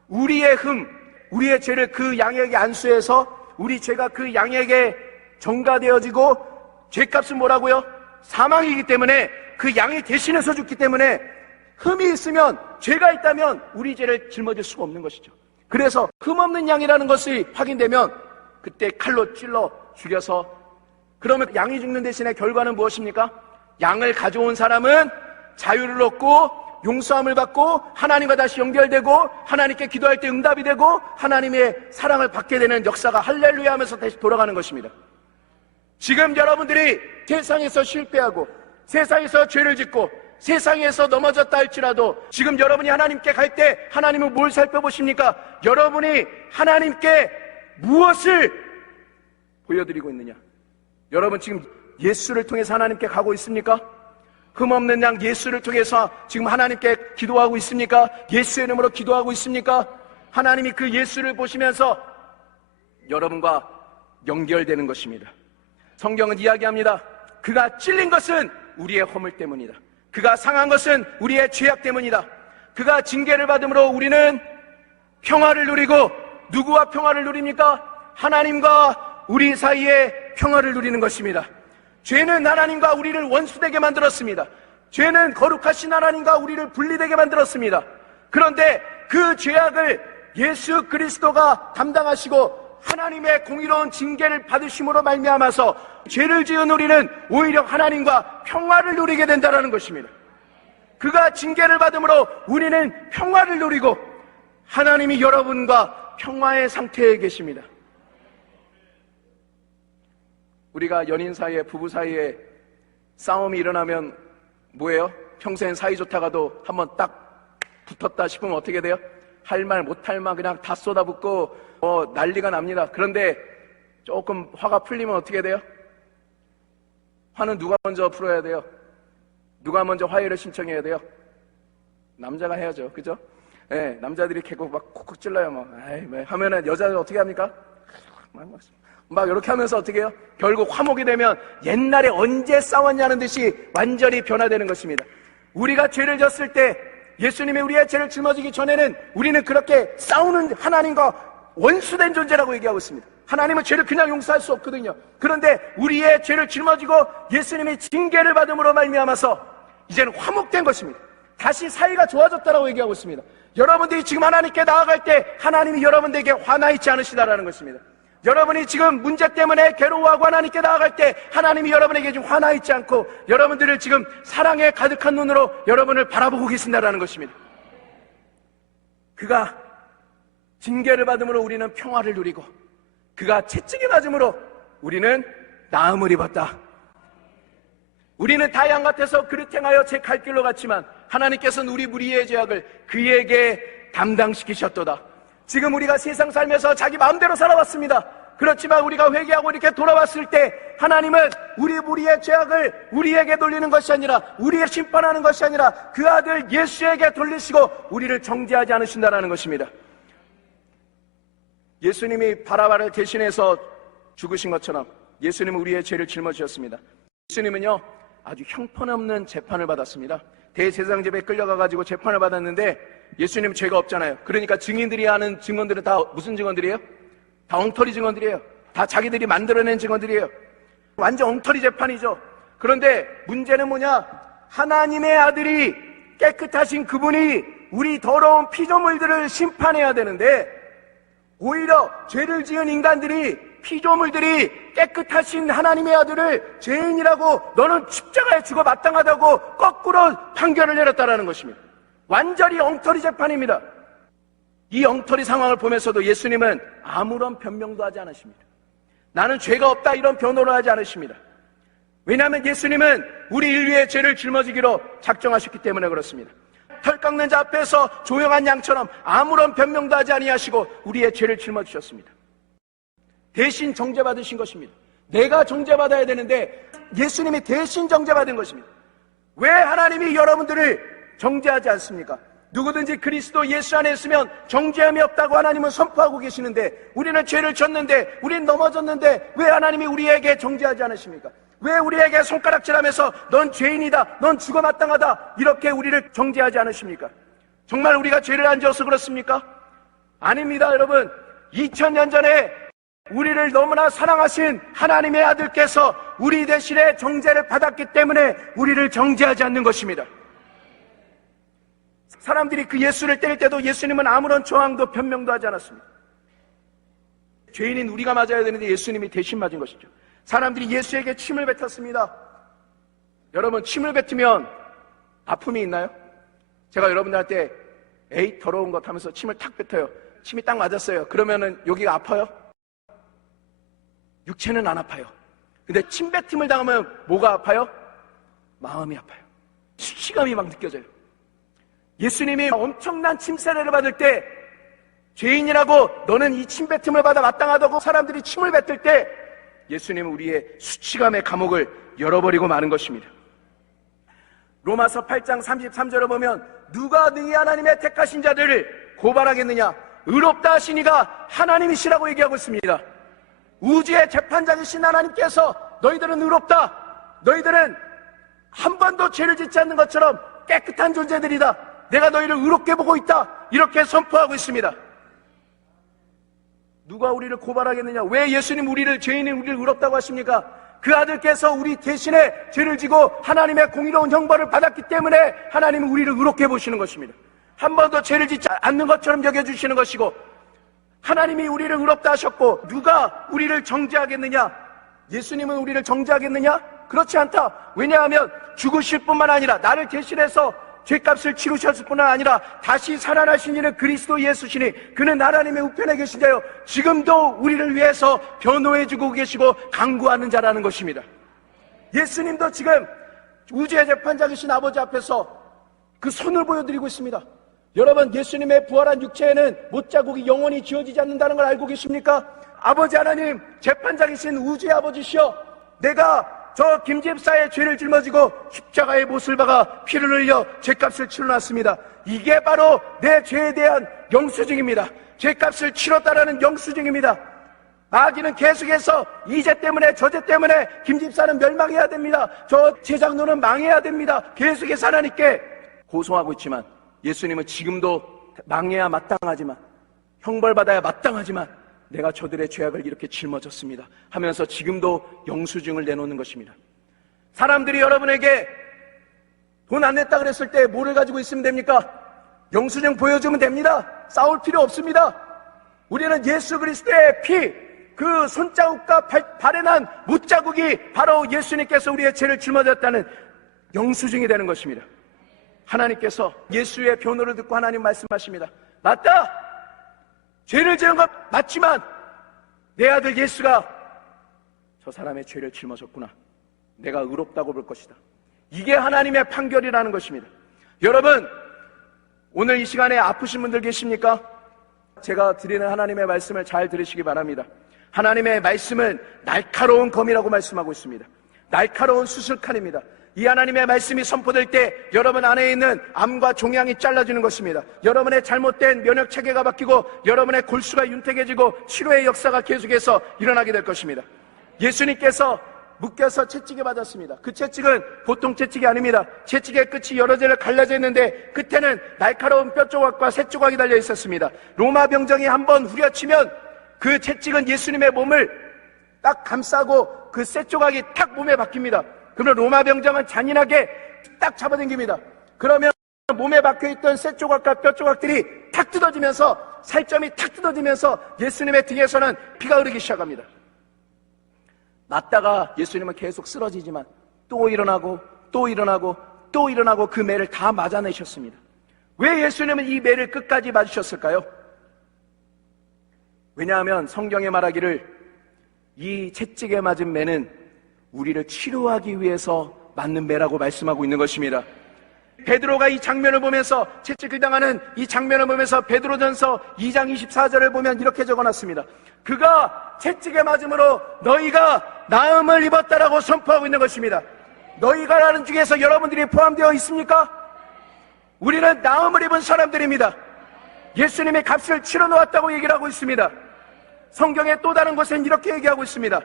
우리의 흠, 우리의 죄를 그 양에게 안수해서 우리 죄가 그 양에게 전가되어지고 죄값은 뭐라고요? 사망이기 때문에 그 양이 대신해서 죽기 때문에 흠이 있으면, 죄가 있다면 우리 죄를 짊어질 수가 없는 것이죠. 그래서 흠없는 양이라는 것이 확인되면 그때 칼로 찔러 죽여서, 그러면 양이 죽는 대신에 결과는 무엇입니까? 양을 가져온 사람은 자유를 얻고 용서함을 받고 하나님과 다시 연결되고 하나님께 기도할 때 응답이 되고 하나님의 사랑을 받게 되는 역사가 할렐루야 하면서 다시 돌아가는 것입니다. 지금 여러분들이 세상에서 실패하고 세상에서 죄를 짓고 세상에서 넘어졌다 할지라도 지금 여러분이 하나님께 갈 때 하나님은 뭘 살펴보십니까? 여러분이 하나님께 무엇을 보여드리고 있느냐? 여러분 지금 예수를 통해서 하나님께 가고 있습니까? 흠없는 양 예수를 통해서 지금 하나님께 기도하고 있습니까? 예수의 이름으로 기도하고 있습니까? 하나님이 그 예수를 보시면서 여러분과 연결되는 것입니다. 성경은 이야기합니다. 그가 찔린 것은 우리의 허물 때문이다. 그가 상한 것은 우리의 죄악 때문이다. 그가 징계를 받음으로 우리는 평화를 누리고, 누구와 평화를 누립니까? 하나님과 우리 사이에 평화를 누리는 것입니다. 죄는 하나님과 우리를 원수되게 만들었습니다. 죄는 거룩하신 하나님과 우리를 분리되게 만들었습니다. 그런데 그 죄악을 예수 그리스도가 담당하시고 하나님의 공의로운 징계를 받으심으로 말미암아서 죄를 지은 우리는 오히려 하나님과 평화를 누리게 된다는 것입니다. 그가 징계를 받음으로 우리는 평화를 누리고 하나님이 여러분과 평화의 상태에 계십니다. 우리가 연인 사이에, 부부 사이에 싸움이 일어나면 뭐예요? 평소엔 사이좋다가도 한번 딱 붙었다 싶으면 어떻게 돼요? 할 말 못할 말 그냥 다 쏟아붓고 난리가 납니다. 그런데 조금 화가 풀리면 어떻게 돼요? 화는 누가 먼저 풀어야 돼요? 누가 먼저 화해를 신청해야 돼요? 남자가 해야죠. 그죠? 네, 남자들이 계속 막 콕콕 찔러요. 막 하면은 여자는 어떻게 합니까? 막 이렇게 하면서 어떻게 해요? 결국 화목이 되면 옛날에 언제 싸웠냐는 듯이 완전히 변화되는 것입니다. 우리가 죄를 졌을 때 예수님이 우리의 죄를 짊어지기 전에는 우리는 그렇게 싸우는 하나님과 원수된 존재라고 얘기하고 있습니다. 하나님은 죄를 그냥 용서할 수 없거든요. 그런데 우리의 죄를 짊어지고 예수님이 징계를 받음으로 말미암아서 이제는 화목된 것입니다. 다시 사이가 좋아졌다라고 얘기하고 있습니다. 여러분들이 지금 하나님께 나아갈 때 하나님이 여러분들에게 화나 있지 않으시다라는 것입니다. 여러분이 지금 문제 때문에 괴로워하고 하나님께 나아갈 때 하나님이 여러분에게 지금 화나 있지 않고 여러분들을 지금 사랑에 가득한 눈으로 여러분을 바라보고 계신다라는 것입니다. 그가 징계를 받음으로 우리는 평화를 누리고 그가 채찍에 맞음으로 우리는 나음을 입었다. 우리는 다 양 같아서 그릇 행하여 제 갈 길로 갔지만 하나님께서는 우리 무리의 죄악을 그에게 담당시키셨도다. 지금 우리가 세상 살면서 자기 마음대로 살아왔습니다. 그렇지만 우리가 회개하고 이렇게 돌아왔을 때 하나님은 우리 무리의 죄악을 우리에게 돌리는 것이 아니라 우리의 심판하는 것이 아니라 그 아들 예수에게 돌리시고 우리를 정죄하지 않으신다는 것입니다. 예수님이 바라바를 대신해서 죽으신 것처럼 예수님은 우리의 죄를 짊어지셨습니다. 예수님은요 아주 형편없는 재판을 받았습니다. 대제사장 집에 끌려가가지고 재판을 받았는데 예수님 죄가 없잖아요. 그러니까 증인들이 하는 증언들은 다 무슨 증언들이에요? 다 엉터리 증언들이에요. 다 자기들이 만들어낸 증언들이에요. 완전 엉터리 재판이죠. 그런데 문제는 뭐냐? 하나님의 아들이 깨끗하신 그분이 우리 더러운 피조물들을 심판해야 되는데 오히려 죄를 지은 인간들이 피조물들이 깨끗하신 하나님의 아들을 죄인이라고 너는 십자가에 죽어 마땅하다고 거꾸로 판결을 내렸다라는 것입니다. 완전히 엉터리 재판입니다. 이 엉터리 상황을 보면서도 예수님은 아무런 변명도 하지 않으십니다. 나는 죄가 없다 이런 변호를 하지 않으십니다. 왜냐하면 예수님은 우리 인류의 죄를 짊어지기로 작정하셨기 때문에 그렇습니다. 털 깎는 자 앞에서 조용한 양처럼 아무런 변명도 하지 아니하시고 우리의 죄를 짊어지셨습니다. 대신 정죄받으신 것입니다. 내가 정죄받아야 되는데 예수님이 대신 정죄받은 것입니다. 왜 하나님이 여러분들을 정죄하지 않습니까? 누구든지 그리스도 예수 안에 있으면 정죄함이 없다고 하나님은 선포하고 계시는데 우리는 죄를 졌는데 우리는 넘어졌는데 왜 하나님이 우리에게 정죄하지 않으십니까? 왜 우리에게 손가락질하면서 넌 죄인이다, 넌 죽어 마땅하다 이렇게 우리를 정죄하지 않으십니까? 정말 우리가 죄를 안 지어서 그렇습니까? 아닙니다. 여러분, 2000년 전에 우리를 너무나 사랑하신 하나님의 아들께서 우리 대신에 정죄를 받았기 때문에 우리를 정죄하지 않는 것입니다. 사람들이 그 예수를 때릴 때도 예수님은 아무런 저항도 변명도 하지 않았습니다. 죄인인 우리가 맞아야 되는데 예수님이 대신 맞은 것이죠. 사람들이 예수에게 침을 뱉었습니다. 여러분, 침을 뱉으면 아픔이 있나요? 제가 여러분들한테 에이 더러운 것 하면서 침을 탁 뱉어요. 침이 딱 맞았어요. 그러면은 여기가 아파요? 육체는 안 아파요. 근데 침 뱉음을 당하면 뭐가 아파요? 마음이 아파요. 수치감이 막 느껴져요. 예수님이 엄청난 침세례를 받을 때 죄인이라고 너는 이 침뱉음을 받아 마땅하다고 사람들이 침을 뱉을 때 예수님은 우리의 수치감의 감옥을 열어버리고 마는 것입니다. 로마서 8장 33절을 보면 누가 능히 하나님의 택하신 자들을 고발하겠느냐? 의롭다 하시니가 하나님이시라고 얘기하고 있습니다. 우주의 재판장이신 하나님께서 너희들은 의롭다, 너희들은 한 번도 죄를 짓지 않는 것처럼 깨끗한 존재들이다, 내가 너희를 의롭게 보고 있다, 이렇게 선포하고 있습니다. 누가 우리를 고발하겠느냐? 왜 예수님 우리를, 죄인인 우리를 의롭다고 하십니까? 그 아들께서 우리 대신에 죄를 지고 하나님의 공의로운 형벌을 받았기 때문에 하나님은 우리를 의롭게 보시는 것입니다. 한 번도 죄를 짓지 않는 것처럼 여겨주시는 것이고, 하나님이 우리를 의롭다 하셨고 누가 우리를 정죄하겠느냐? 예수님은 우리를 정죄하겠느냐? 그렇지 않다. 왜냐하면 죽으실 뿐만 아니라 나를 대신해서 죄값을 치르셨을 뿐만 아니라 다시 살아나신 이는 그리스도 예수시니 그는 하나님의 우편에 계신 자요 지금도 우리를 위해서 변호해주고 계시고 강구하는 자라는 것입니다. 예수님도 지금 우주의 재판장이신 아버지 앞에서 그 손을 보여드리고 있습니다. 여러분, 예수님의 부활한 육체에는 못자국이 영원히 지워지지 않는다는 걸 알고 계십니까? 아버지 하나님, 재판장이신 우주의 아버지시여, 내가 저 김집사의 죄를 짊어지고 십자가의 못을 박아 피를 흘려 죄값을 치러놨습니다. 이게 바로 내 죄에 대한 영수증입니다. 죄값을 치렀다라는 영수증입니다. 마귀는 계속해서 이 죄 때문에 저 죄 때문에 김집사는 멸망해야 됩니다, 저 제장로는 망해야 됩니다, 계속해서 하나님께 고소하고 있지만 예수님은 지금도 망해야 마땅하지만, 형벌받아야 마땅하지만 내가 저들의 죄악을 이렇게 짊어졌습니다 하면서 지금도 영수증을 내놓는 것입니다. 사람들이 여러분에게 돈 안 냈다 그랬을 때 뭐를 가지고 있으면 됩니까? 영수증 보여주면 됩니다. 싸울 필요 없습니다. 우리는 예수 그리스도의 피, 그 손자국과 발에 난 못자국이 바로 예수님께서 우리의 죄를 짊어졌다는 영수증이 되는 것입니다. 하나님께서 예수의 변호를 듣고 하나님 말씀하십니다. 맞다! 죄를 지은 것 맞지만 내 아들 예수가 저 사람의 죄를 짊어졌구나, 내가 의롭다고 볼 것이다. 이게 하나님의 판결이라는 것입니다. 여러분, 오늘 이 시간에 아프신 분들 계십니까? 제가 드리는 하나님의 말씀을 잘 들으시기 바랍니다. 하나님의 말씀은 날카로운 검이라고 말씀하고 있습니다. 날카로운 수술칼입니다. 이 하나님의 말씀이 선포될 때 여러분 안에 있는 암과 종양이 잘라지는 것입니다. 여러분의 잘못된 면역 체계가 바뀌고 여러분의 골수가 윤택해지고 치료의 역사가 계속해서 일어나게 될 것입니다. 예수님께서 묶여서 채찍을 받았습니다. 그 채찍은 보통 채찍이 아닙니다. 채찍의 끝이 여러 개를 갈라져 있는데 끝에는 날카로운 뼈 조각과 새 조각이 달려 있었습니다. 로마 병정이 한번 후려치면 그 채찍은 예수님의 몸을 딱 감싸고 그 새 조각이 탁 몸에 박힙니다. 그러면 로마 병정은 잔인하게 딱 잡아당깁니다. 그러면 몸에 박혀있던 새 조각과 뼈 조각들이 탁 뜯어지면서, 살점이 탁 뜯어지면서 예수님의 등에서는 피가 흐르기 시작합니다. 맞다가 예수님은 계속 쓰러지지만 또 일어나고 또 일어나고 또 일어나고 그 매를 다 맞아내셨습니다. 왜 예수님은 이 매를 끝까지 맞으셨을까요? 왜냐하면 성경에 말하기를 이 채찍에 맞은 매는 우리를 치료하기 위해서 맞는 매라고 말씀하고 있는 것입니다. 베드로가 이 장면을 보면서, 채찍을 당하는 이 장면을 보면서 베드로전서 2장 24절을 보면 이렇게 적어놨습니다. 그가 채찍에 맞음으로 너희가 나음을 입었다라고 선포하고 있는 것입니다. 너희가라는 중에서 여러분들이 포함되어 있습니까? 우리는 나음을 입은 사람들입니다. 예수님의 값을 치러 놓았다고 얘기를 하고 있습니다. 성경의 또 다른 곳엔 이렇게 얘기하고 있습니다.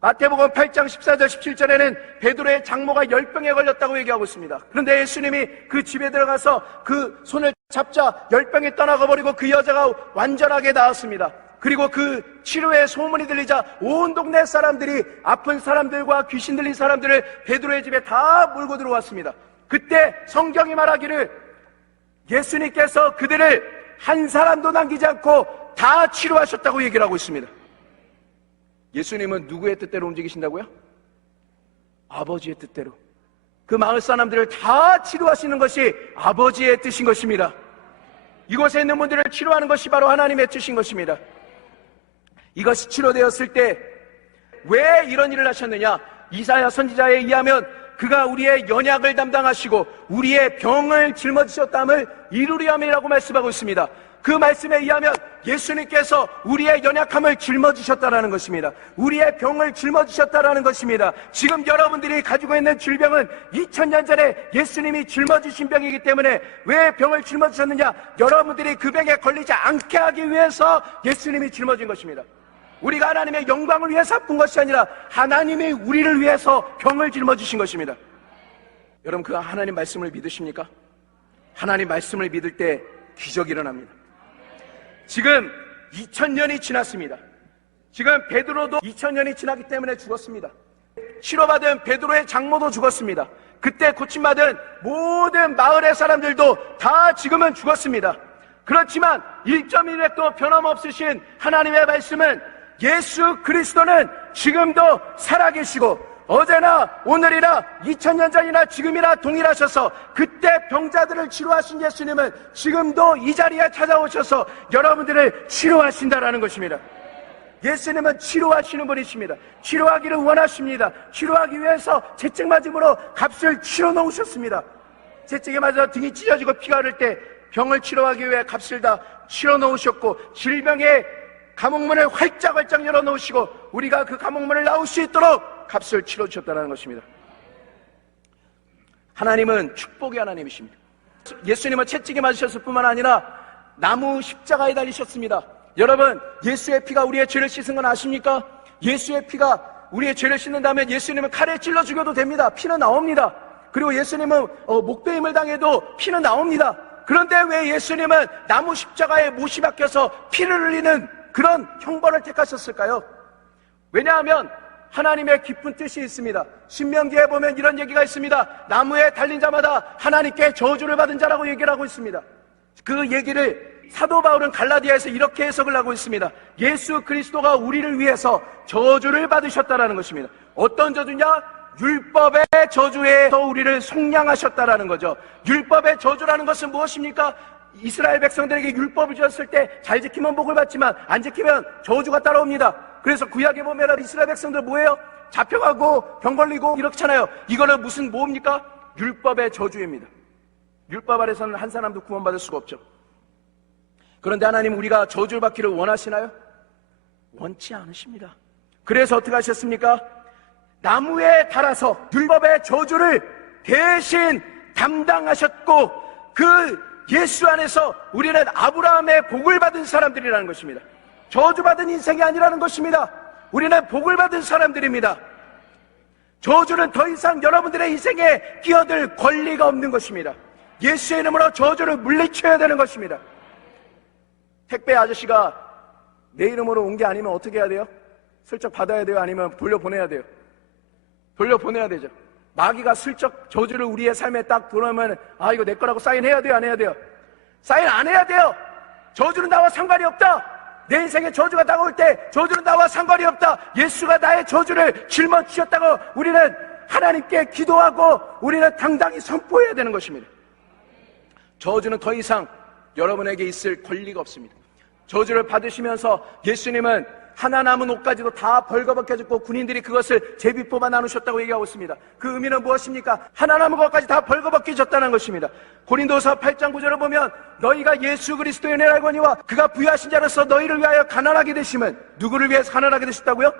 마태복음 8장 14절 17절에는 베드로의 장모가 열병에 걸렸다고 얘기하고 있습니다. 그런데 예수님이 그 집에 들어가서 그 손을 잡자 열병이 떠나가 버리고 그 여자가 완전하게 나았습니다. 그리고 그 치료의 소문이 들리자 온 동네 사람들이 아픈 사람들과 귀신 들린 사람들을 베드로의 집에 다 몰고 들어왔습니다. 그때 성경이 말하기를 예수님께서 그들을 한 사람도 남기지 않고 다 치료하셨다고 얘기를 하고 있습니다. 예수님은 누구의 뜻대로 움직이신다고요? 아버지의 뜻대로. 그 마을 사람들을 다 치료하시는 것이 아버지의 뜻인 것입니다. 이곳에 있는 분들을 치료하는 것이 바로 하나님의 뜻인 것입니다. 이것이 치료되었을 때 왜 이런 일을 하셨느냐? 이사야 선지자에 의하면 그가 우리의 연약을 담당하시고 우리의 병을 짊어지셨다함을 이루리 함이라고 말씀하고 있습니다. 그 말씀에 의하면 예수님께서 우리의 연약함을 짊어지셨다라는 것입니다. 우리의 병을 짊어지셨다라는 것입니다. 지금 여러분들이 가지고 있는 질병은 2000년 전에 예수님이 짊어지신 병이기 때문에 왜 병을 짊어지셨느냐? 여러분들이 그 병에 걸리지 않게 하기 위해서 예수님이 짊어진 것입니다. 우리가 하나님의 영광을 위해서 아픈 것이 아니라 하나님이 우리를 위해서 병을 짊어지신 것입니다. 여러분, 그 하나님 말씀을 믿으십니까? 하나님 말씀을 믿을 때 기적이 일어납니다. 지금 2000년이 지났습니다. 지금 베드로도 2000년이 지났기 때문에 죽었습니다. 치료받은 베드로의 장모도 죽었습니다. 그때 고침받은 모든 마을의 사람들도 다 지금은 죽었습니다. 그렇지만 1.1획도 변함없으신 하나님의 말씀은 예수 그리스도는 지금도 살아계시고 어제나 오늘이나 2000년 전이나 지금이나 동일하셔서 그때 병자들을 치료하신 예수님은 지금도 이 자리에 찾아오셔서 여러분들을 치료하신다라는 것입니다. 예수님은 치료하시는 분이십니다. 치료하기를 원하십니다. 치료하기 위해서 채찍 맞음으로 값을 치러 놓으셨습니다. 채찍에 맞아 등이 찢어지고 피가 흐를 때 병을 치료하기 위해 값을 다 치러 놓으셨고 질병의 감옥문을 활짝 열어놓으시고 우리가 그 감옥문을 나올 수 있도록 값을 치러주셨다는 것입니다. 하나님은 축복의 하나님이십니다. 예수님은 채찍에 맞으셨을 뿐만 아니라 나무 십자가에 달리셨습니다. 여러분, 예수의 피가 우리의 죄를 씻은 건 아십니까? 예수의 피가 우리의 죄를 씻는다면 예수님은 칼에 찔러 죽여도 됩니다. 피는 나옵니다. 그리고 예수님은 목베임을 당해도 피는 나옵니다. 그런데 왜 예수님은 나무 십자가에 못이 박혀서 피를 흘리는 그런 형벌을 택하셨을까요? 왜냐하면 하나님의 깊은 뜻이 있습니다. 신명기에 보면 이런 얘기가 있습니다. 나무에 달린 자마다 하나님께 저주를 받은 자라고 얘기를 하고 있습니다. 그 얘기를 사도 바울은 갈라디아에서 이렇게 해석을 하고 있습니다. 예수 그리스도가 우리를 위해서 저주를 받으셨다라는 것입니다. 어떤 저주냐? 율법의 저주에서 우리를 속량하셨다라는 거죠. 율법의 저주라는 것은 무엇입니까? 이스라엘 백성들에게 율법을 주었을 때 잘 지키면 복을 받지만 안 지키면 저주가 따라옵니다. 그래서 구약에 보면 이스라엘 백성들 뭐예요? 잡혀가고 병 걸리고 이렇잖아요. 이거는 무슨 뭡니까? 율법의 저주입니다. 율법 아래서는 한 사람도 구원받을 수가 없죠. 그런데 하나님 우리가 저주를 받기를 원하시나요? 원치 않으십니다. 그래서 어떻게 하셨습니까? 나무에 달아서 율법의 저주를 대신 담당하셨고 그 예수 안에서 우리는 아브라함의 복을 받은 사람들이라는 것입니다. 저주받은 인생이 아니라는 것입니다. 우리는 복을 받은 사람들입니다. 저주는 더 이상 여러분들의 인생에 끼어들 권리가 없는 것입니다. 예수의 이름으로 저주를 물리쳐야 되는 것입니다. 택배 아저씨가 내 이름으로 온 게 아니면 어떻게 해야 돼요? 슬쩍 받아야 돼요? 아니면 돌려보내야 돼요? 돌려보내야 되죠. 마귀가 슬쩍 저주를 우리의 삶에 딱 들어오면 이거 내 거라고 사인해야 돼요? 안 해야 돼요? 사인 안 해야 돼요. 저주는 나와 상관이 없다. 내 인생에 저주가 다가올 때 저주는 나와 상관이 없다. 예수가 나의 저주를 짊어지셨다고 우리는 하나님께 기도하고 우리는 당당히 선포해야 되는 것입니다. 저주는 더 이상 여러분에게 있을 권리가 없습니다. 저주를 받으시면서 예수님은 하나 남은 옷까지도 다 벌거벗겨졌고 군인들이 그것을 제비 뽑아 나누셨다고 얘기하고 있습니다. 그 의미는 무엇입니까? 하나 남은 것까지 다 벌거벗겨졌다는 것입니다. 고린도서 8장 9절을 보면 너희가 예수 그리스도의 은혜를 알거니와 그가 부유하신 자로서 너희를 위하여 가난하게 되심은, 누구를 위해서 가난하게 되셨다고요?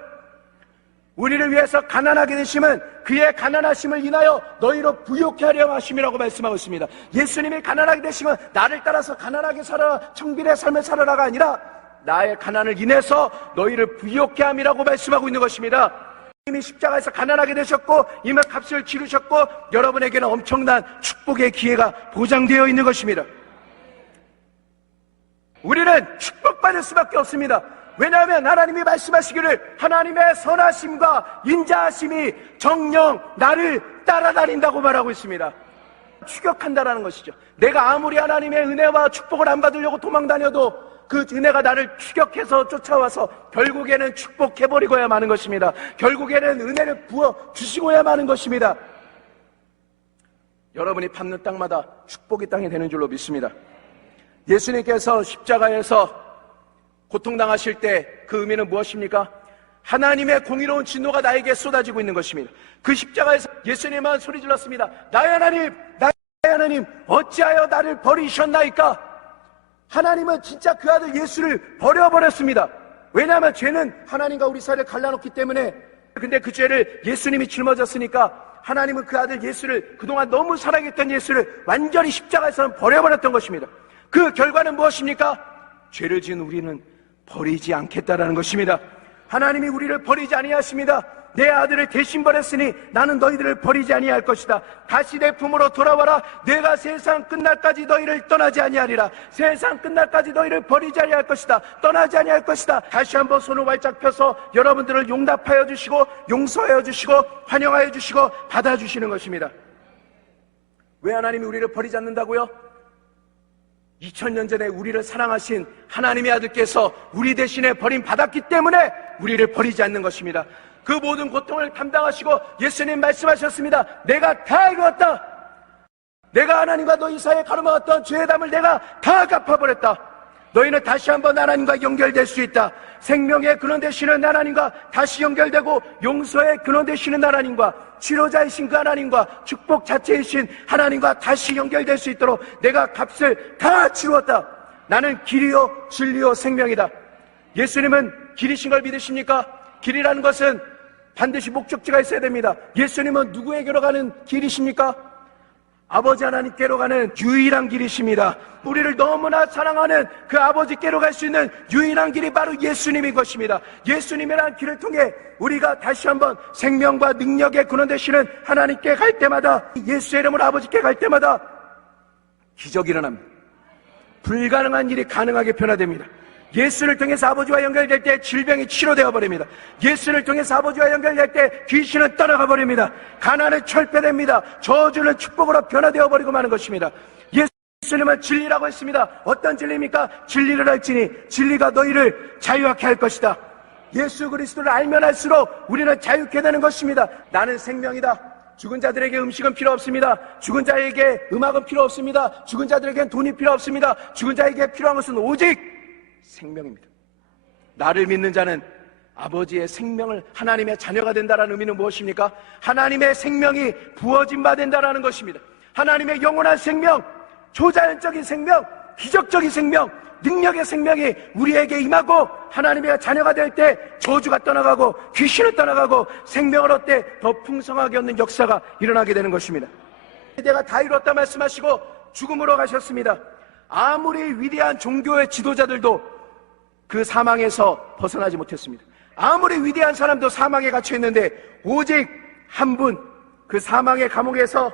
우리를 위해서 가난하게 되심은 그의 가난하심을 인하여 너희로 부욕케 하려 하심이라고 말씀하고 있습니다. 예수님이 가난하게 되심은 나를 따라서 가난하게 살아라, 청빈의 삶을 살아라가 아니라 나의 가난을 인해서 너희를 부욕케 함이라고 말씀하고 있는 것입니다. 이미 십자가에서 가난하게 되셨고 이미 값을 치르셨고 여러분에게는 엄청난 축복의 기회가 보장되어 있는 것입니다. 우리는 축복받을 수밖에 없습니다. 왜냐하면 하나님이 말씀하시기를 하나님의 선하심과 인자하심이 정녕 나를 따라다닌다고 말하고 있습니다. 추격한다라는 것이죠. 내가 아무리 하나님의 은혜와 축복을 안 받으려고 도망다녀도 그 은혜가 나를 추격해서 쫓아와서 결국에는 축복해버리고야 마는 것입니다. 결국에는 은혜를 부어주시고야 마는 것입니다. 여러분이 밟는 땅마다 축복의 땅이 되는 줄로 믿습니다. 예수님께서 십자가에서 고통당하실 때 그 의미는 무엇입니까? 하나님의 공의로운 진노가 나에게 쏟아지고 있는 것입니다. 그 십자가에서 예수님은 소리 질렀습니다. 나의 하나님, 나의 하나님, 어찌하여 나를 버리셨나이까? 하나님은 진짜 그 아들 예수를 버려버렸습니다. 왜냐하면 죄는 하나님과 우리 사이를 갈라놓기 때문에. 근데 그 죄를 예수님이 짊어졌으니까 하나님은 그 아들 예수를, 그동안 너무 사랑했던 예수를 완전히 십자가에서는 버려버렸던 것입니다. 그 결과는 무엇입니까? 죄를 지은 우리는 버리지 않겠다라는 것입니다. 하나님이 우리를 버리지 아니하십니다. 내 아들을 대신 버렸으니 나는 너희들을 버리지 아니할 것이다. 다시 내 품으로 돌아와라. 내가 세상 끝날까지 너희를 떠나지 아니하리라. 세상 끝날까지 너희를 버리지 아니할 것이다. 떠나지 아니할 것이다. 다시 한번 손을 활짝 펴서 여러분들을 용납하여 주시고 용서하여 주시고 환영하여 주시고 받아주시는 것입니다. 왜 하나님이 우리를 버리지 않는다고요? 2000년 전에 우리를 사랑하신 하나님의 아들께서 우리 대신에 버림받았기 때문에 우리를 버리지 않는 것입니다. 그 모든 고통을 담당하시고 예수님 말씀하셨습니다. 내가 다 이루었다. 내가 하나님과 너희 사이에 가로막았던 죄의 담을 내가 다 갚아버렸다. 너희는 다시 한번 하나님과 연결될 수 있다. 생명의 근원 되시는 하나님과 다시 연결되고 용서의 근원 되시는 하나님과 치료자이신 그 하나님과 축복 자체이신 하나님과 다시 연결될 수 있도록 내가 값을 다 치루었다. 나는 길이요 진리요 생명이다. 예수님은 길이신 걸 믿으십니까? 길이라는 것은 반드시 목적지가 있어야 됩니다. 예수님은 누구에게로 가는 길이십니까? 아버지 하나님께로 가는 유일한 길이십니다. 우리를 너무나 사랑하는 그 아버지께로 갈 수 있는 유일한 길이 바로 예수님인 것입니다. 예수님이라는 길을 통해 우리가 다시 한번 생명과 능력의 근원 되시는 하나님께 갈 때마다, 예수의 이름으로 아버지께 갈 때마다 기적이 일어납니다. 불가능한 일이 가능하게 변화됩니다. 예수를 통해서 아버지와 연결될 때 질병이 치료되어 버립니다. 예수를 통해서 아버지와 연결될 때 귀신은 떠나가 버립니다. 가난은 철폐됩니다. 저주는 축복으로 변화되어 버리고 마는 것입니다. 예수님은 진리라고 했습니다. 어떤 진리입니까? 진리를 알지니 진리가 너희를 자유하게 할 것이다. 예수 그리스도를 알면 알수록 우리는 자유케 되는 것입니다. 나는 생명이다. 죽은 자들에게 음식은 필요 없습니다. 죽은 자에게 음악은 필요 없습니다. 죽은 자들에겐 돈이 필요 없습니다. 죽은 자에게 필요한 것은 오직 생명입니다. 나를 믿는 자는 아버지의 생명을, 하나님의 자녀가 된다는 의미는 무엇입니까? 하나님의 생명이 부어진 바 된다는 것입니다. 하나님의 영원한 생명, 초자연적인 생명, 기적적인 생명, 능력의 생명이 우리에게 임하고 하나님의 자녀가 될 때 저주가 떠나가고 귀신은 떠나가고 생명을 얻되 더 풍성하게 얻는 역사가 일어나게 되는 것입니다. 내가 다 이뤘다 말씀하시고 죽음으로 가셨습니다. 아무리 위대한 종교의 지도자들도 그 사망에서 벗어나지 못했습니다. 아무리 위대한 사람도 사망에 갇혀있는데 오직 한 분, 그 사망의 감옥에서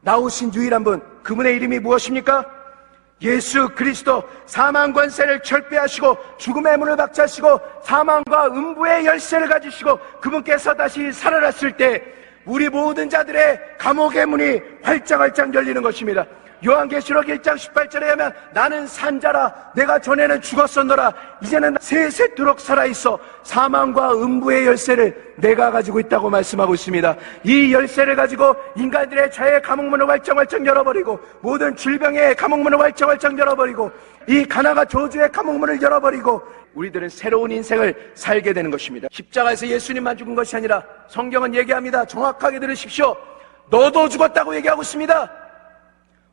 나오신 유일한 분, 그분의 이름이 무엇입니까? 예수 그리스도. 사망 권세를 철폐하시고 죽음의 문을 박차시고 사망과 음부의 열쇠를 가지시고 그분께서 다시 살아났을 때 우리 모든 자들의 감옥의 문이 활짝활짝 열리는 것입니다. 요한계시록 1장 18절에 하면 나는 산자라 내가 전에는 죽었었노라 이제는 세세토록 살아있어 사망과 음부의 열쇠를 내가 가지고 있다고 말씀하고 있습니다. 이 열쇠를 가지고 인간들의 자의 감옥문을 활짝활짝 열어버리고 모든 질병의 감옥문을 활짝활짝 열어버리고 이 가나가 저주의 감옥문을 열어버리고 우리들은 새로운 인생을 살게 되는 것입니다. 십자가에서 예수님만 죽은 것이 아니라 성경은 얘기합니다. 정확하게 들으십시오. 너도 죽었다고 얘기하고 있습니다.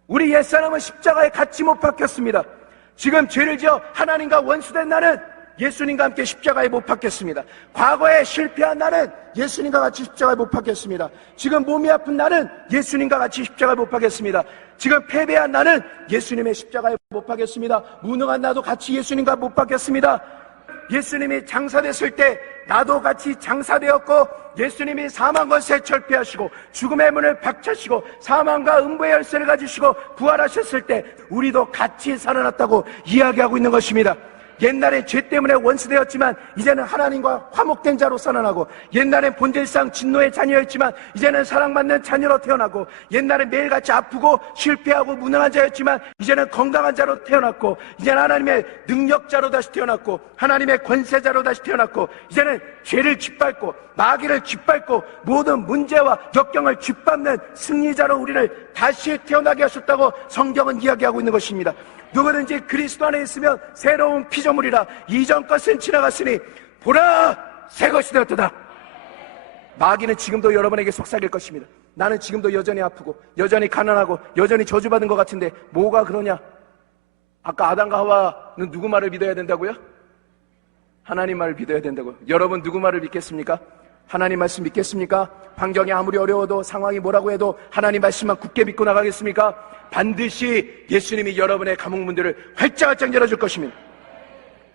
우리 옛사람은 십자가에 같이 못 박혔습니다. 지금 죄를 지어 하나님과 원수된 나는 예수님과 함께 십자가에 못 박혔습니다. 과거에 실패한 나는 예수님과 같이 십자가에 못 박혔습니다. 지금 몸이 아픈 나는 예수님과 같이 십자가에 못 박혔습니다. 지금 패배한 나는 예수님의 십자가에 못 박혔습니다. 무능한 나도 같이 예수님과 못 박혔습니다. 예수님이 장사됐을 때 나도 같이 장사되었고 예수님이 사망권세 철폐하시고 죽음의 문을 박차시고 사망과 음부의 열쇠를 가지시고 부활하셨을 때 우리도 같이 살아났다고 이야기하고 있는 것입니다. 옛날에 죄 때문에 원수되었지만 이제는 하나님과 화목된 자로 살아나고 옛날엔 본질상 진노의 자녀였지만 이제는 사랑받는 자녀로 태어나고 옛날엔 매일같이 아프고 실패하고 무능한 자였지만 이제는 건강한 자로 태어났고 이제는 하나님의 능력자로 다시 태어났고 하나님의 권세자로 다시 태어났고 이제는 죄를 짓밟고 마귀를 짓밟고 모든 문제와 역경을 짓밟는 승리자로 우리를 다시 태어나게 하셨다고 성경은 이야기하고 있는 것입니다. 누구든지 그리스도 안에 있으면 새로운 피조물이라 이전 것은 지나갔으니 보라 새 것이 되었도다. 마귀는 지금도 여러분에게 속삭일 것입니다. 나는 지금도 여전히 아프고 여전히 가난하고 여전히 저주받은 것 같은데 뭐가 그러냐? 아까 아담과 하와는 누구 말을 믿어야 된다고요? 하나님 말을 믿어야 된다고요. 여러분 누구 말을 믿겠습니까? 하나님 말씀 믿겠습니까? 환경이 아무리 어려워도 상황이 뭐라고 해도 하나님 말씀만 굳게 믿고 나가겠습니까? 반드시 예수님이 여러분의 감옥문들을 활짝활짝 열어줄 것입니다.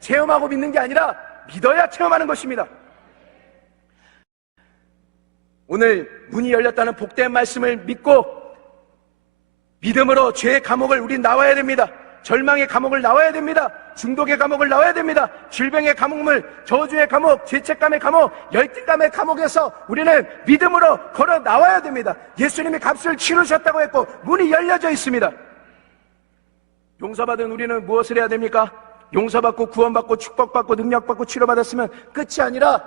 체험하고 믿는 게 아니라 믿어야 체험하는 것입니다. 오늘 문이 열렸다는 복된 말씀을 믿고 믿음으로 죄의 감옥을 우리 나와야 됩니다. 절망의 감옥을 나와야 됩니다. 중독의 감옥을 나와야 됩니다. 질병의 감옥물, 저주의 감옥, 죄책감의 감옥, 열등감의 감옥에서 우리는 믿음으로 걸어 나와야 됩니다. 예수님이 값을 치르셨다고 했고 문이 열려져 있습니다. 용서받은 우리는 무엇을 해야 됩니까? 용서받고 구원받고 축복받고 능력받고 치료받았으면 끝이 아니라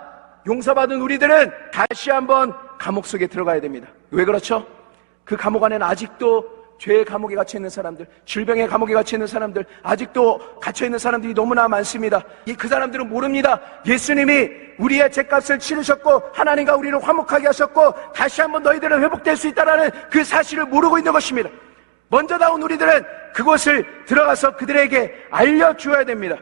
용서받은 우리들은 다시 한번 감옥 속에 들어가야 됩니다. 왜 그렇죠? 그 감옥 안에는 아직도 죄의 감옥에 갇혀있는 사람들, 질병의 감옥에 갇혀있는 사람들, 아직도 갇혀있는 사람들이 너무나 많습니다. 그 사람들은 모릅니다. 예수님이 우리의 죄값을 치르셨고 하나님과 우리를 화목하게 하셨고 다시 한번 너희들은 회복될 수 있다는 그 사실을 모르고 있는 것입니다. 먼저 나온 우리들은 그곳을 들어가서 그들에게 알려주어야 됩니다.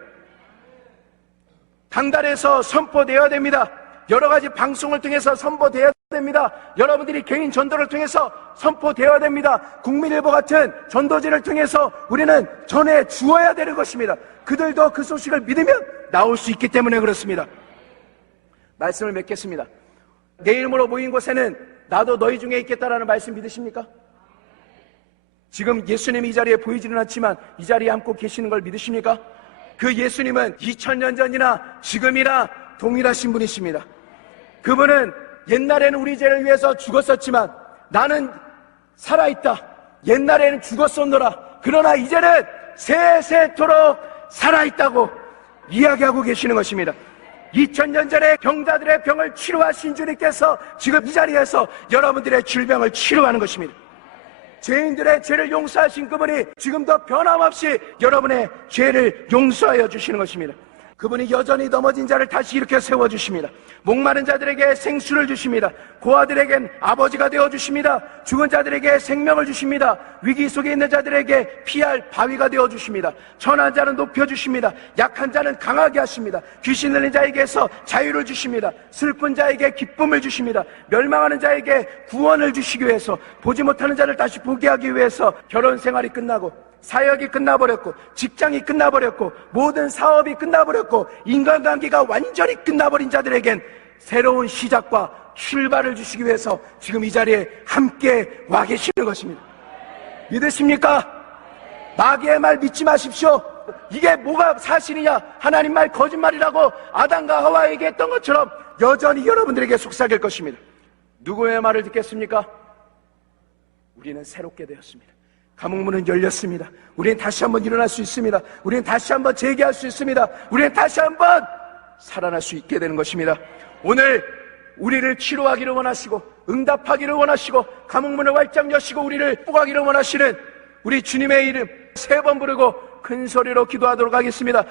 강단에서 선포되어야 됩니다. 여러 가지 방송을 통해서 선포되어야 됩니다. 여러분들이 개인 전도를 통해서 선포되어야 됩니다. 국민일보 같은 전도지를 통해서 우리는 전해 주어야 되는 것입니다. 그들도 그 소식을 믿으면 나올 수 있기 때문에 그렇습니다. 말씀을 맺겠습니다. 내 이름으로 모인 곳에는 나도 너희 중에 있겠다라는 말씀 믿으십니까? 지금 예수님이 이 자리에 보이지는 않지만 이 자리에 앉고 계시는 걸 믿으십니까? 그 예수님은 2000년 전이나 지금이나 동일하신 분이십니다. 그분은 옛날에는 우리 죄를 위해서 죽었었지만 나는 살아있다. 옛날에는 죽었었노라. 그러나 이제는 세세토록 살아있다고 이야기하고 계시는 것입니다. 2000년 전에 병자들의 병을 치료하신 주님께서 지금 이 자리에서 여러분들의 질병을 치료하는 것입니다. 죄인들의 죄를 용서하신 그분이 지금도 변함없이 여러분의 죄를 용서하여 주시는 것입니다. 그분이 여전히 넘어진 자를 다시 일으켜 세워주십니다. 목마른 자들에게 생수를 주십니다. 고아들에겐 아버지가 되어주십니다. 죽은 자들에게 생명을 주십니다. 위기 속에 있는 자들에게 피할 바위가 되어주십니다. 천한 자는 높여주십니다. 약한 자는 강하게 하십니다. 귀신 들린 자에게서 자유를 주십니다. 슬픈 자에게 기쁨을 주십니다. 멸망하는 자에게 구원을 주시기 위해서 보지 못하는 자를 다시 보게 하기 위해서 결혼 생활이 끝나고 사역이 끝나버렸고 직장이 끝나버렸고 모든 사업이 끝나버렸고 인간관계가 완전히 끝나버린 자들에겐 새로운 시작과 출발을 주시기 위해서 지금 이 자리에 함께 와 계시는 것입니다. 믿으십니까? 마귀의 말 믿지 마십시오. 이게 뭐가 사실이냐? 하나님 말 거짓말이라고 아담과 하와에게 했던 것처럼 여전히 여러분들에게 속삭일 것입니다. 누구의 말을 듣겠습니까? 우리는 새롭게 되었습니다. 감옥문은 열렸습니다. 우리는 다시 한번 일어날 수 있습니다. 우리는 다시 한번 재기할 수 있습니다. 우리는 다시 한번 살아날 수 있게 되는 것입니다. 오늘 우리를 치료하기를 원하시고 응답하기를 원하시고 감옥문을 활짝 여시고 우리를 복하기를 원하시는 우리 주님의 이름 3번 부르고 큰 소리로 기도하도록 하겠습니다.